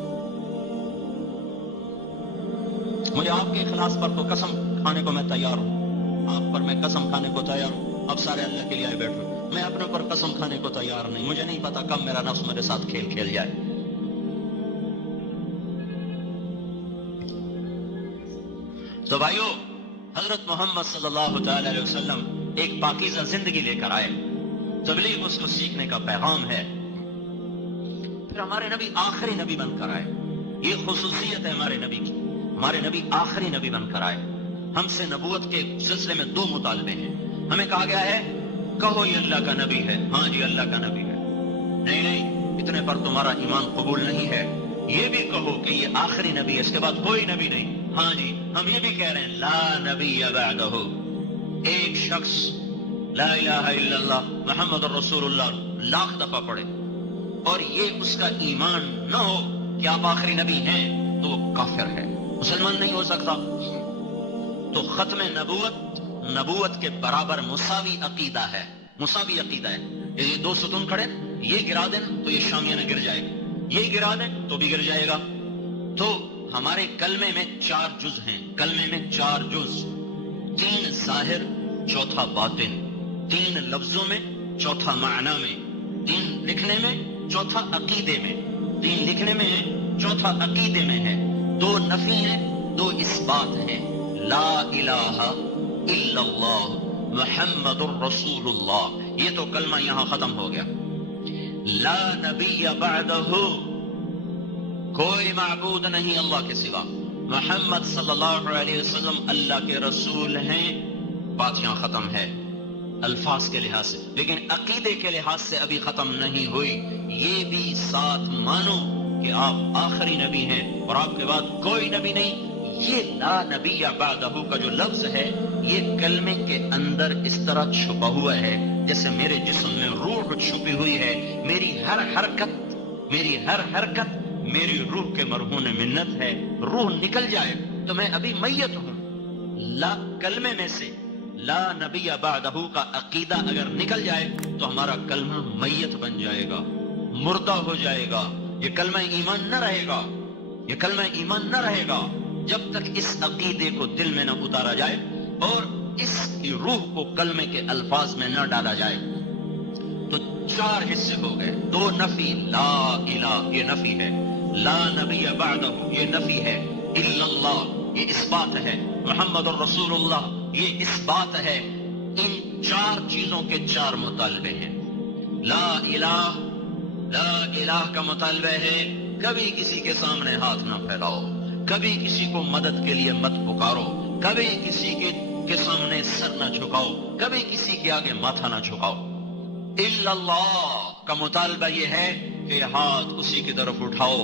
مجھے آپ کے اخلاص پر تو قسم کھانے کو میں تیار ہوں، آپ پر میں قسم کھانے کو تیار ہوں. اب سارے اللہ کے لیے آئے بیٹھو، میں اپنے اوپر قسم کھانے کو تیار نہیں. مجھے نہیں پتا کب میرا نفس میرے ساتھ کھیل کھیل جائے. تو بھائیو، حضرت محمد صلی اللہ تعالی علیہ وسلم ایک پاکیزہ زندگی لے کر آئے. تبلیغ اس کو سیکھنے کا پیغام ہے. پھر ہمارے نبی آخری نبی بن کر آئے. یہ خصوصیت ہے ہمارے نبی کی، ہمارے نبی آخری نبی بن کر آئے. ہم سے نبوت کے سلسلے میں 2 مطالبے ہیں. ہمیں کہا گیا ہے کہو یہ اللہ کا نبی ہے. ہاں جی اللہ کا نبی ہے. نہیں نہیں، اتنے پر تمہارا ایمان قبول نہیں ہے. یہ بھی کہو کہ یہ آخری نبی ہے، اس کے بعد کوئی نبی نہیں. ہاں جی ہم یہ بھی کہہ رہے ہیں لا نبی بعدہ. ایک شخص لا الہ الا اللہ محمد رسول اللہ لاکھ دفعہ پڑھے اور یہ اس کا ایمان نہ ہو کہ آپ آخری نبی ہیں تو وہ کافر ہے، مسلمان نہیں ہو سکتا. تو ختم نبوت کے برابر مساوی عقیدہ ہے، مساوی عقیدہ ہے. یہ 2 ستون کھڑے، یہ گرا دیں تو یہ شامیانہ گر جائے گا، یہ گرا دیں تو بھی گر جائے گا. تو ہمارے کلمے میں 4 جز ہیں، کلمے میں 4 جز، 3 ظاہر، چوتھا باطن، 3 لفظوں میں، چوتھا معنی میں، 3 لکھنے میں، چوتھا عقیدے میں. 3 لکھنے میں ہے، چوتھا عقیدے میں ہے. 2 نفی ہیں، 2 اثبات ہیں. لا الہ الا اللہ محمد الرسول اللہ. یہ تو کلمہ یہاں ختم ہو گیا. لا نبی بعدہ، کوئی معبود نہیں اللہ کے سوا. محمد صلی اللہ علیہ وسلم اللہ کے رسول ہیں، بات یہاں ختم ہے. الفاظ کے لحاظ سے، لیکن عقیدے کے لحاظ سے ابھی ختم نہیں ہوئی. یہ بھی ساتھ مانو کہ آپ آخری نبی ہیں اور آپ کے بعد کوئی نبی نہیں. یہ لا نبی بعدہ کا جو لفظ ہے یہ کلمے کے اندر اس طرح چھپا ہوا ہے جیسے میرے جسم میں روح چھپی ہوئی ہے. میری ہر حرکت میری روح کے مرہون منت ہے. روح نکل جائے تو میں ابھی میت ہوں. لا کلمے میں سے لا نبی بعدہ کا عقیدہ اگر نکل جائے تو ہمارا کلمہ میت بن جائے گا، مردہ ہو جائے گا. یہ کلمہ ایمان نہ رہے گا، یہ کلمہ ایمان نہ رہے گا جب تک اس عقیدے کو دل میں نہ اتارا جائے اور اس کی روح کو کلمے کے الفاظ میں نہ ڈالا جائے. تو 4 حصے ہو گئے. 2 نفی، لا الہ یہ نفی ہے، لا نبی بعدہ یہ نفی ہے، الا اللہ یہ اس بات ہے، محمد الرسول اللہ یہ اس بات ہے. ان 4 چیزوں کے 4 مطالبے ہیں. لا الہ کا مطالبہ ہے کبھی کسی کے سامنے ہاتھ نہ پھیلاؤ، کبھی کسی کو مدد کے لیے مت پکارو، کبھی کسی کے سامنے سر نہ جھکاؤ، کبھی کسی کے آگے ماتھا نہ جھکاؤ. الا اللہ کا مطالبہ یہ ہے کہ ہاتھ اسی کی طرف اٹھاؤ،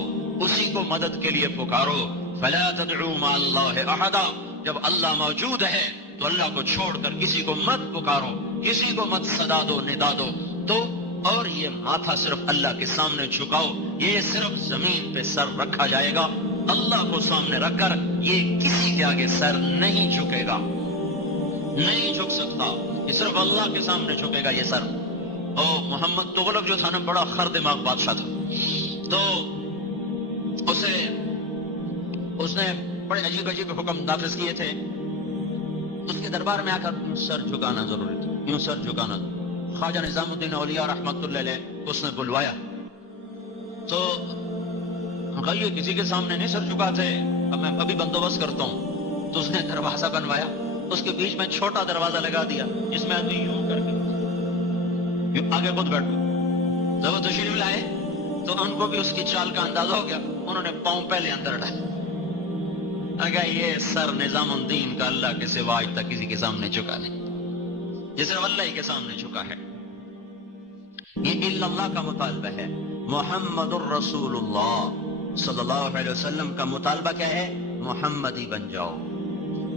اسی کو مدد کے لیے پکارو. فلا تدعوا مع اللہ احدا، جب اللہ موجود ہے تو اللہ کو چھوڑ کر کسی کو مت پکارو، کسی کو مت صدا دو، ندا دو. تو اور یہ ماتھا صرف اللہ کے سامنے جھکاؤ، یہ صرف زمین پہ سر رکھا جائے گا. اللہ کو سامنے رکھ کر یہ کسی کے آگے سر نہیں جھکے گا، نہیں جھک سکتا. یہ صرف اللہ کے سامنے جھکے گا یہ سر. محمد تغلق جو تھا نا بڑا خر دماغ بادشاہ تھا، تو اس نے بڑے عجیب حکم نافذ کیے تھے. اس کے دربار میں آ کر سر جھکانا ضروری تھا، یوں سر جھکانا. خواجہ نظام الدین اولیاء رحمت اللہ علیہ اس نے بلوایا تو یہ کسی کے سامنے نہیں سر جھکاتے، اب میں ابھی بندوبست کرتا ہوں. تو اس نے دروازہ بنوایا، اس کے بیچ میں چھوٹا دروازہ لگا دیا جس میں آدمی یوں کر کے یوں آگے خود بیٹھو. جب وہ تشریف لائے تو ان کو بھی اس کی چال کا اندازہ ہو گیا. انہوں نے پاؤں پہلے اندر ڈالے. اگر یہ سر نظام الدین کا اللہ کے سوا آج تک کسی کے سامنے جھکا نہیں، یہ صرف اللہ ہی کے سامنے جھکا ہے. یہ الا اللہ کا مطالبہ ہے. محمد الرسول اللہ صلی اللہ علیہ وسلم کا مطالبہ کیا ہے؟ محمدی بن جاؤ،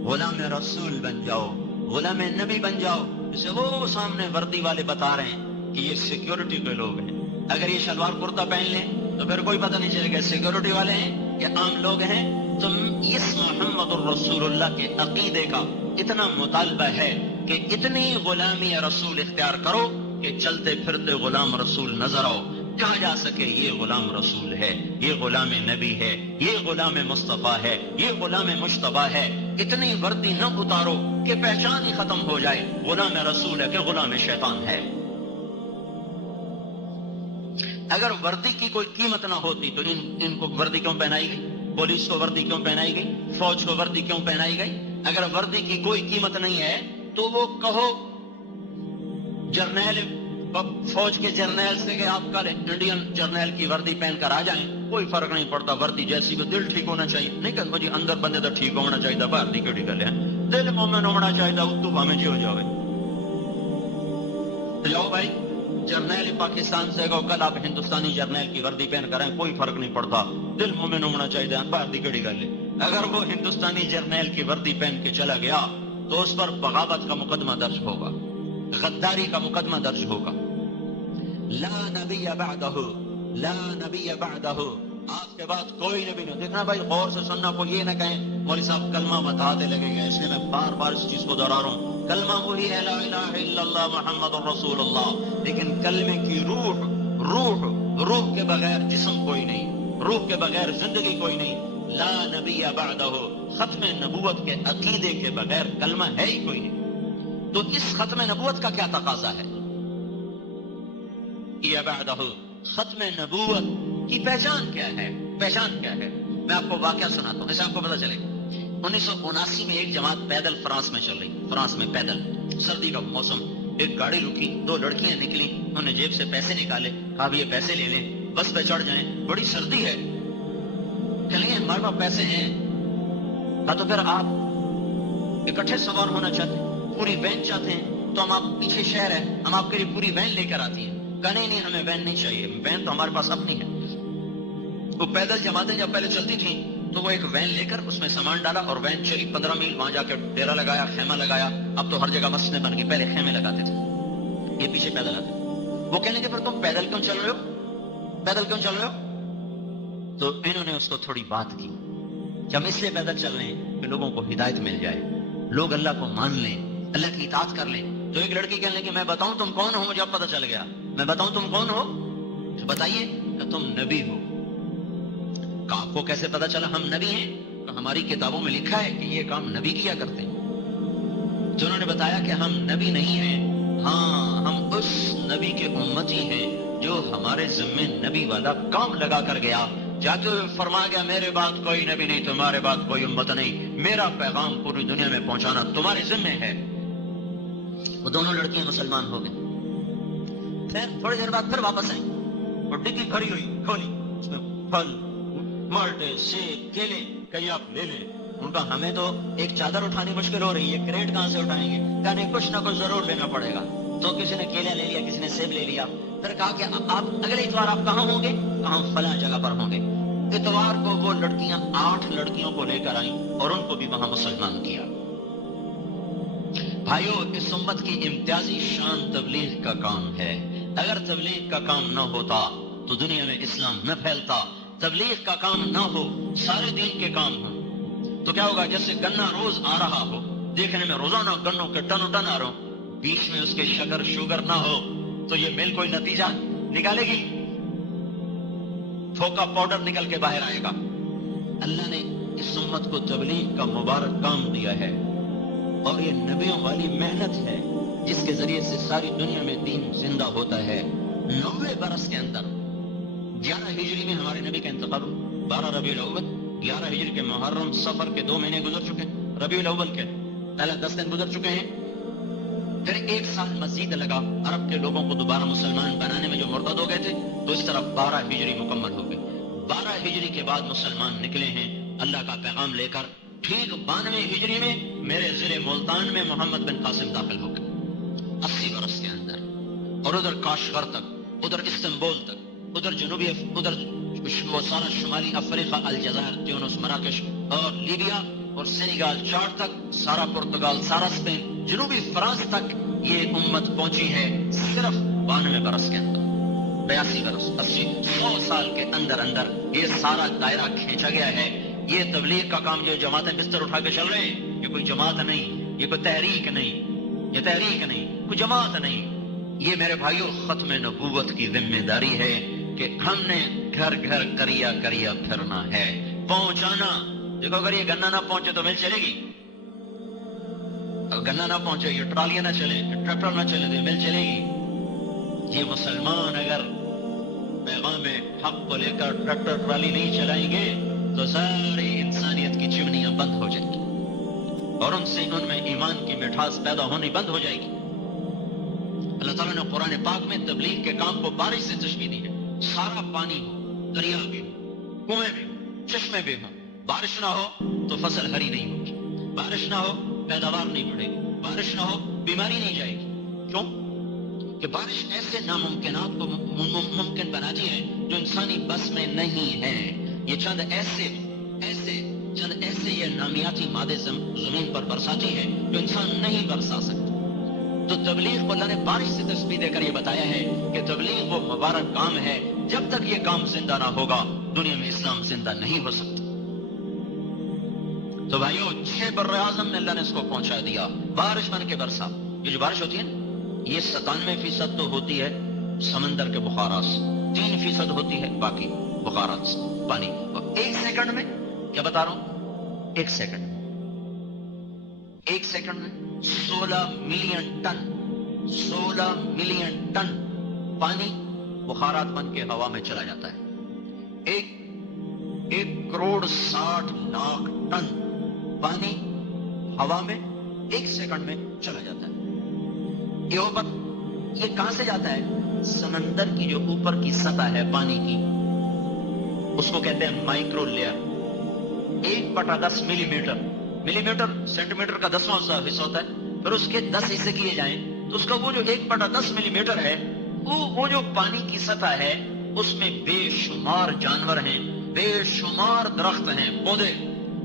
غلام رسول بن جاؤ، غلام نبی بن جاؤ. جسے وہ سامنے وردی والے بتا رہے ہیں کہ یہ سیکیورٹی کے لوگ ہیں، اگر یہ شلوار کرتا پہن لیں تو پھر کوئی پتہ نہیں چلے گا سیکیورٹی والے ہیں یا عام لوگ ہیں. تو اس محمد الرسول اللہ کے عقیدے کا اتنا مطالبہ ہے کہ اتنی غلامی رسول اختیار کرو کہ چلتے پھرتے غلام رسول نظر آؤ، کہا جا سکے یہ غلام رسول ہے، یہ غلام نبی ہے، یہ غلام مصطفیٰ ہے، یہ غلام مجتبیٰ ہے. اتنی وردی نہ اتارو کہ پہچان ہی ختم ہو جائے غلام رسول ہے کہ غلام شیطان ہے. اگر وردی کی کوئی قیمت نہ ہوتی تو ان کو وردی کیوں پہنائی گئی؟ پولیس کو وردی کیوں پہنائی گئی؟ فوج کو وردی کیوں پہنائی گئی؟ اگر وردی کی کوئی قیمت نہیں ہے تو وہ کہو جرنیل فوج کے جرنیل سے کہ آپ کل انڈین جرنیل کی وردی پہن کر آ جائیں، کوئی فرق نہیں پڑتا. وردی جیسی کو دل ٹھیک ہونا چاہیے، نہیں کہ مجھے اندر بندے تو ٹھیک ہونا چاہیے، باہر دی کیڑی گل ہے، دل مومن ہونا چاہیے. اتو بھامے جی ہو جاوے جاؤ بھائی جرنیل پاکستان سے کہو کل آپ ہندوستانی جرنیل کی وردی پہن کر آئیں، کوئی فرق نہیں پڑتا، دل مومن ہونا چاہیے، باہر دی کیڑی گل ہے. اگر وہ ہندوستانی جرنیل کی وردی پہن کے چلا گیا تو اس پر بغاوت کا مقدمہ درج ہوگا، غداری کا مقدمہ درج ہوگا. لا نبی بعدہ، لا نبی بعدہ، آپ کے بعد کوئی نبی نہیں. دیکھنا بھائی غور سے سننا، کو یہ نہ کہیں مولوی صاحب کلمہ بتاتے لگے گا. اس لیے میں بار بار اس چیز کو دہرا رہا ہوں. کلمہ وہی ہے لا الہ الا اللہ محمد الرسول اللہ، لیکن کلمے کی روح کے بغیر جسم کوئی نہیں، روح کے بغیر زندگی کوئی نہیں. لا نبی بعدہ، ختم نبوت کے عقیدے کے بغیر کلمہ ہے ہی کوئی نہیں. تو اس ختم نبوت کا کیا تقاضا ہے؟ یا بعدہ، ختم نبوت کی پہچان کیا ہے؟ پہچان کیا ہے؟ میں آپ کو واقعہ سناتا ہوں، اسے آپ کو پتہ چلے گا. 1979 میں ایک جماعت پیدل فرانس میں چل رہی، فرانس میں پیدل، سردی کا موسم. ایک گاڑی رکی، 2 لڑکیاں نکلی، انہوں نے جیب سے پیسے نکالے، کہا بھی یہ پیسے لے لیں، بس پہ چڑھ جائیں، بڑی سردی ہے. چلیے ہمارے پاس پیسے ہیں. کہا تو پھر آپ اکٹھے سوار ہونا چاہتے ہیں، پوری بینچ چاہتے ہیں؟ تو ہم آپ پیچھے شہر ہے, ہم آپ کے لیے پوری وین لے کر آتی ہیں. کہا نہیں ہمیں وین نہیں چاہیے, وین تو ہمارے پاس اپنی ہے. وہ پیدل جماعتیں جب پہلے چلتی تھیں تو وہ ایک وین لے کر اس میں سامان ڈالا اور وین چلی 15 میل, وہاں جا کے ڈیرا لگایا, خیمہ لگایا. اب تو ہر جگہ مسجدیں بن گئی, پہلے خیمے لگاتے تھے, یہ پیچھے پیدل آتے. وہ کہنے کے پر تم پیدل کیوں چل رہے ہو, پیدل کیوں چل رہے ہو؟ تو انہوں نے اس کو تھوڑی بات کی کہ ہم اس لیے پیدل چل رہے ہیں کہ لوگوں کو ہدایت مل جائے, لوگ اللہ کو مان لیں, اللہ کی اطاعت کر لیں. تو ایک لڑکی کہنے لگی میں بتاؤں تم کون ہو, مجھے اب پتہ چل گیا, میں بتاؤں تم کون ہو, تو بتائیے کہ تم نبی ہو. کہ آپ کو کیسے پتہ چلا ہم نبی ہیں؟ کہ ہماری کتابوں میں لکھا ہے کہ یہ کام نبی کیا کرتے ہیں. تو انہوں نے بتایا کہ ہم نبی نہیں ہیں, ہاں ہم اس نبی کے امتی ہیں جو ہمارے ذمے نبی والا کام لگا کر گیا. جاتے ہوئے فرما گیا میرے بعد کوئی نبی نہیں, تمہارے بعد کوئی امت نہیں, میرا پیغام پوری دنیا میں پہنچانا تمہارے ذمے ہے. وہ دونوں لڑکیاں مسلمان ہو گئیں. پھر تھوڑی دیر بعد پھر واپس آئیں, اور ڈگی بھری ہوئی کھولی, اس میں پھل, مالٹے, سیب, کیلے, کہیں آپ لے لیں. ان کا ہمیں تو ایک چادر اٹھانی مشکل ہو رہی ہے, کریٹ کہاں سے اٹھائیں گے؟ کہا نہیں کچھ نہ کچھ ضرور لینا پڑے گا. تو کسی نے کیلا لے لیا, کسی نے سیب لے لیا. پھر کہا کہ آپ اگلے اتوار آپ کہاں ہوں گے؟ کہاں فلاں جگہ پر ہوں گے. اتوار کو وہ لڑکیاں 8 لڑکیوں کو لے کر آئیں اور ان کو بھی وہاں مسلمان کیا. بھائیو, اس امت کی امتیازی شان تبلیغ کا کام ہے. اگر تبلیغ کا کام نہ ہوتا تو دنیا میں اسلام نہ پھیلتا. تبلیغ کا کام نہ ہو, سارے دین کے کام ہوں تو کیا ہوگا؟ جیسے گنا روز آ رہا ہو, دیکھنے میں روزانہ گنوں کے ٹن آ رہا ہو, بیچ میں اس کے شوگر نہ ہو تو یہ مل کوئی نتیجہ نکالے گی؟ پھوکا پاؤڈر نکل کے باہر آئے گا. اللہ نے اس امت کو تبلیغ کا مبارک کام دیا ہے, اور یہ نبیوں والی محنت ہے جس کے ذریعے سے ساری دنیا میں دین زندہ ہوتا ہے. 90 برس کے اندر 11 ہجری میں ہمارے نبی کا انتقال, 12 ربیع الاول, 11 ہجری کے محرم سفر کے 2 مہینے گزر چکے ہیں, ربیع الاول کے پہلے 10 دن گزر چکے ہیں. پھر 1 سال مزید لگا عرب کے لوگوں کو دوبارہ مسلمان بنانے میں, جو مرتد ہو گئے تھے, تو اس طرح 12 ہجری مکمل ہو گئی. 12 ہجری کے بعد مسلمان نکلے ہیں اللہ کا پیغام لے کر. ٹھیک 92 ہجری میں میرے ضلع ملتان میں محمد بن قاسم داخل ہو گئے 80 برس کے اندر. اور ادھر کاشغر تک, ادھر استنبول تک, ادھر جنوبی, ادھر وہ سارا شمالی افریقہ, الجزائر, تیونس, مراکش اور لیبیا اور سینیگال, چاڈ تک, سارا پرتگال, سارا اسپین, جنوبی فرانس تک یہ امت پہنچی ہے صرف 92 برس کے اندر. 82 برس, 80, 100 سال کے اندر اندر یہ سارا دائرہ کھینچا گیا ہے. یہ تبلیغ کا کام جو جماعتیں بستر اٹھا کے چل رہے ہیں, یہ کوئی جماعت نہیں, یہ کوئی تحریک نہیں, یہ تحریک نہیں, کوئی جماعت نہیں. یہ میرے بھائیوں ختم نبوت کی ذمہ داری ہے کہ ہم نے گھر گھر کریا پھرنا ہے, پہنچانا. دیکھو اگر یہ گنا نہ پہنچے تو مل چلے گی؟ گنا نہ پہنچے, یہ ٹرالیاں نہ چلے, ٹریکٹر نہ چلے تو یہ مل چلے گی؟ یہ مسلمان اگر پیغام حق کو لے کر ٹریکٹر ٹرالی نہیں چلائیں گے تو ساری انسانیت کی چمنیاں بند ہو جائیں گی اور ان میں ایمان کی مٹھاس پیدا ہونی بند ہو جائے گی. اللہ تعالیٰ نے قرآن پاک میں تبلیغ کے کام کو بارش سے تشبیہ دی ہے. سارا پانی ہو, دریا بھی ہو, کنویں بھی ہو, چشمے بھی ہو, بارش نہ ہو تو فصل ہری نہیں ہوگی, بارش نہ ہو پیداوار نہیں بڑھے گی, بارش نہ ہو بیماری نہیں جائے گی. کیوں کہ بارش ایسے ناممکنات کو ممکن بناتی ہے جو انسانی بس میں نہیں ہے. یہ چند ایسے یہ نامیاتی مادے زمین پر برساتی ہے جو انسان نہیں برسا سکتا. تو تبلیغ کو اللہ نے بارش سے تشبیہ دے کر یہ بتایا ہے کہ تبلیغ وہ مبارک کام ہے, جب تک یہ کام زندہ نہ ہوگا دنیا میں اسلام زندہ نہیں ہو سکتا. تو بھائیو 6 بر اعظم میں اللہ نے اس کو پہنچا دیا, بارش بن کے برسا. یہ جو بارش ہوتی ہے یہ 97% تو ہوتی ہے سمندر کے بخارات سے, 3% ہوتی ہے باقی بخارات سے پانی. اور 1 سیکنڈ میں, کیا بتا رہا ہوں, 1 سیکنڈ میں 16 ملین ٹن پانی بخارات بن کے ہوا میں چلا جاتا ہے. 1 کروڑ 60 لاکھ ٹن پانی ہوا میں 1 سیکنڈ میں چلا جاتا ہے. یہ کہاں سے جاتا ہے؟ سمندر کی جو اوپر کی سطح ہے پانی کی, اس کو کہتے ہیں مائکرو لیئر. 1/10 ملی میٹر سینٹی میٹر کا 10واں حصہ ہوتا ہے. پھر اس کے 10 حصے کیے جائیں تو اس کا وہ جو 1/10 ملی میٹر ہے، وہ جو پانی کی سطح ہے اس میں بے شمار جانور ہیں، بے شمار درخت ہیں، پودے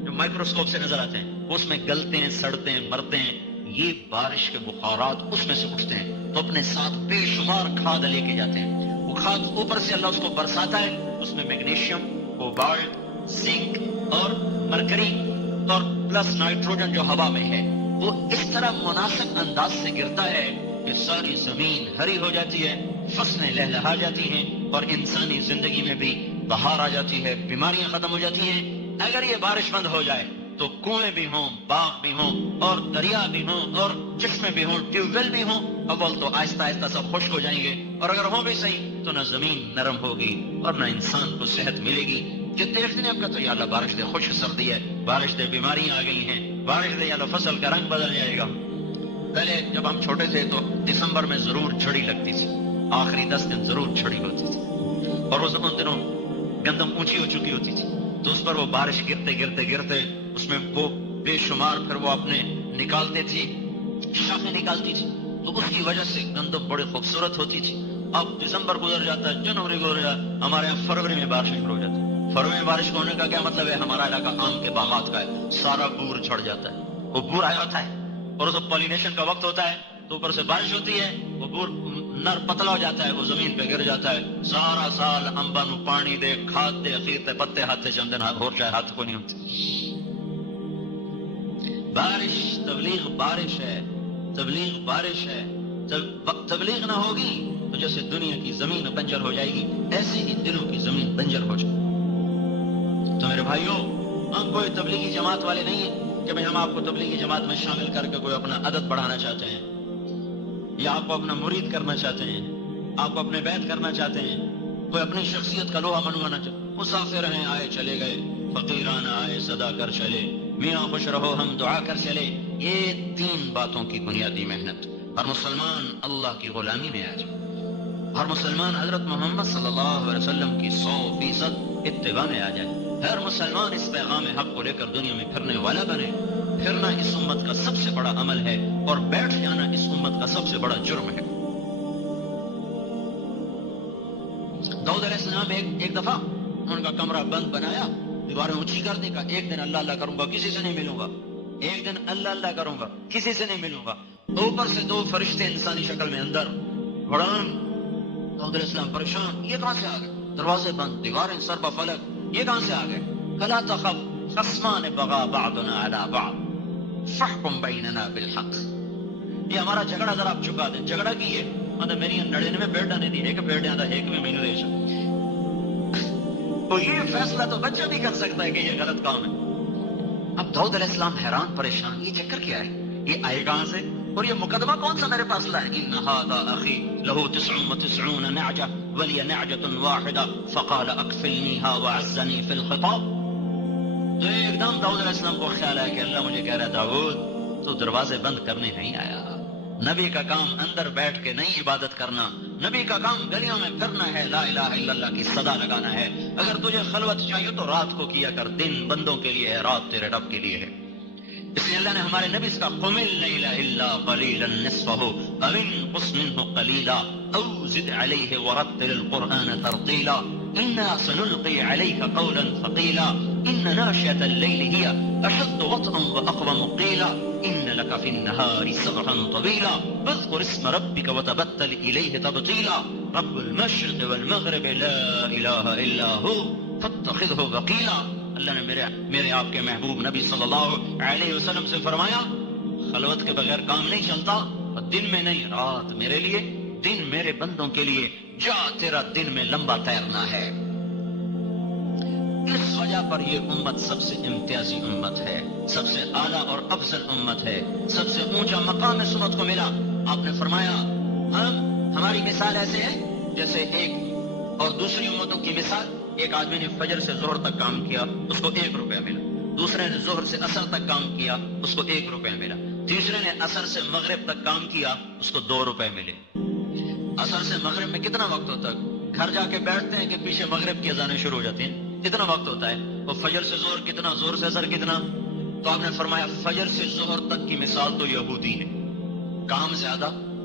جو مائکروسکوپ سے نظر آتے ہیں، وہ اس میں گلتے ہیں، سڑتے ہیں، مرتے ہیں. یہ بارش کے بخارات اس میں سے اٹھتے ہیں، تو اپنے ساتھ بے شمار کھاد لے کے جاتے ہیں. وہ کھاد اوپر سے اللہ اس کو برساتا ہے، اس میں میگنیشیم، کوبالٹ، زنک اور مرکری اور پلس نائٹروجن جو ہوا میں ہے، وہ اس طرح مناسب انداز سے گرتا ہے کہ ساری زمین ہری ہو جاتی ہے، فصلیں لہلہا جاتی ہیں، اور انسانی زندگی میں بھی بہار آ جاتی ہے، بیماریاں ختم ہو جاتی ہیں. اگر یہ بارش بند ہو جائے تو کنویں بھی ہوں، باغ بھی ہوں، اور دریا بھی ہوں، اور چشمے بھی ہوں، ٹیوب ویل بھی ہوں، اول تو آہستہ آہستہ سب خشک ہو جائیں گے، اور اگر ہو بھی صحیح تو نہ زمین نرم ہوگی اور نہ انسان کو صحت ملے گی. جو دیکھتے ہیں اب کا تو یا اللہ بارش دے، خشک سردی ہے، بارش دے بیماریاں آ گئی ہیں، بارش دے یا اللہ فصل کا رنگ بدل جائے گا. پہلے جب ہم چھوٹے تھے تو دسمبر میں ضرور جھڑی لگتی تھی، آخری 10 دن ضرور جھڑی ہوتی تھی، اور ان دنوں گندم اونچی ہو چکی ہوتی تھی، تو اس پر وہ بارش گرتے گرتے گرتے اس میں وہ بے شمار پھر وہ اپنے نکالتے تھی، شاخیں نکالتی تھی، تو اس کی وجہ سے گندم بڑی خوبصورت ہوتی تھی. اب دسمبر گزر جاتا ہے، جنوری گزر جاتا ہے، ہمارے یہاں فروری میں بارش شروع ہو جاتی ہے. فروری میں بارش ہونے کا کیا مطلب ہے؟ ہمارا علاقہ آم کے باغات کا ہے، سارا بور جھڑ جاتا ہے. وہ بور آیا ہوتا ہے اور اس پالینیشن کا وقت ہوتا ہے، تو اوپر سے بارش ہوتی ہے، وہ بور نر پتلا ہو جاتا ہے، وہ زمین پہ گر جاتا ہے. سارا سال انبا نو پانی دے، کھاد دے، اخیر تے پتے ہاتھ چندن ہور چاہے ہاتھ کو نہیں ہوتی. بارش تبلیغ بارش ہے، تبلیغ بارش ہے. تبلیغ نہ ہوگی تو جیسے دنیا کی زمین بنجر ہو جائے گی، ایسے ہی دلوں کی زمین بنجر ہو جائے. تو میرے بھائیوں، ہم کوئی تبلیغی جماعت والے نہیں ہیں کہ بھئی ہم آپ کو تبلیغی جماعت میں شامل کر کے کوئی اپنا عدد بڑھانا چاہتے ہیں، یا آپ کو اپنا مرید کرنا چاہتے ہیں، آپ کو اپنے بیعت کرنا چاہتے ہیں، کوئی اپنی شخصیت کا لوہا منوانا چاہتے ہیں. مسافر ہیں، آئے چلے گئے، فقیرانہ آئے صدا کر چلے، میاں خوش رہو ہم دعا کر چلے. یہ 3 باتوں کی بنیادی محنت. ہر مسلمان اللہ کی غلامی میں آ جائے، ہر مسلمان حضرت محمد صلی اللہ علیہ وسلم کی 100% اتباع میں آ جائے، ہر مسلمان اس پیغام حق کو لے کر دنیا میں پھرنے والا بنے. پھرنا اس امت کا سب سے بڑا عمل ہے، اور بیٹھ جانا اس امت کا سب سے بڑا جرم ہے. داؤد علیہ السلام ایک دفعہ ان کا کمرہ بند بنایا، دیواریں اونچی کر دی، کہا ایک دن اللہ اللہ کروں گا، کسی سے نہیں ملوں گا، ایک دن اللہ اللہ کروں گا، کسی سے نہیں ملوں گا. اوپر سے 2 فرشتے انسانی شکل میں اندر بڑھان. داؤد علیہ السلام پریشان، یہ کہاں سے آ گئے؟ دروازے بند، دیواریں سر بفلک، یہ کہاں سے آ گئے؟ فلا تخف خصمان بغى بعضنا على بعض فاحكم بيننا بالحق. یہ ہمارا جھگڑا ذرا آپ چکا دیں. جھگڑا کی ہے مطلب میری 99 بیٹا نے دی، ایک بیٹا دا ایک بھی مینو دے سکتا. تو یہ فیصلہ تو بچہ بھی کر سکتا ہے کہ یہ غلط کام ہے. اب داؤد علیہ السلام حیران پریشان، یہ چکر کیا ہے، یہ آئے کہاں سے، اور یہ مقدمہ کون سا میرے پاس لائے؟ ان هذا اخي له 99 نعجة ولي نعجة واحدة فقال اكفلنيها وعزني في الخطاب. تو ایک دم داؤد علیہ السلام کو خیال آیا کہ اللہ مجھے کہہ رہا ہے داؤد تو دروازے بند کرنے نہیں آیا. نبی کا کام اندر بیٹھ کے نہیں عبادت کرنا، نبی کا کام گلیوں میں پھرنا ہے، لا الہ الا اللہ کی صدا لگانا ہے. اگر تجھے خلوت چاہیے تو رات کو کیا کر، دن بندوں کے لیے ہے، رات تیرے رب کے لیے ہے. اس لیے اللہ نے ہمارے نبی اس کا قم اللیل الا قلیلا نصفه او انقص منه قلیلا او زد علیہ ورتل القرآن ترتیلا انا سنلقی علیک قولا ثقیلا ان ناشئة الليل هي اشد وطئا واقوم قیلا ان لك في النهار سبحا طویلا اذكر اسم ربك وتبتل الیہ تبتیلا رب المشرق والمغرب لا الہ الا هو فاتخذه وکیلا. اللہ نے میرے آپ کے محبوب نبی صلی اللہ علیہ وسلم سے فرمایا خلوت کے بغیر کام نہیں چلتا، اور دن میں نہیں، رات میرے لیے، دن میرے بندوں کے لیے، جا تیرا دن میں لمبا تیرنا ہے. اس وجہ پر یہ امت سب سے امتیازی امت ہے، سب سے اعلیٰ اور افضل امت ہے، سب سے اونچا مقام اس امت کو ملا. آپ نے فرمایا ہماری مثال ایسے ہے جیسے ایک اور دوسری امتوں کی مثال. ایک آدمی نے فجر سے ظہر تک کام کیا، اس کو 1 روپیہ ملا. دوسرے نے ظہر سے عصر تک کام کیا، اس کو 1 روپیہ ملا. تیسرے نے عصر سے مغرب تک کام کیا، اس کو 2 روپے ملے. عصر سے مغرب میں کتنا وقت ہوتا ہے؟ گھر جا کے بیٹھتے ہیں کہ پیچھے مغرب کی اذانیں شروع ہو جاتی ہیں، کتنا وقت ہوتا ہے؟ اور فجر سے ظہر کتنا، ظہر سے عصر کتنا؟ تو آپ نے فرمایا فجر سے ظہر تک کی مثال تو یہودی ہے، کام زیادہ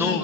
2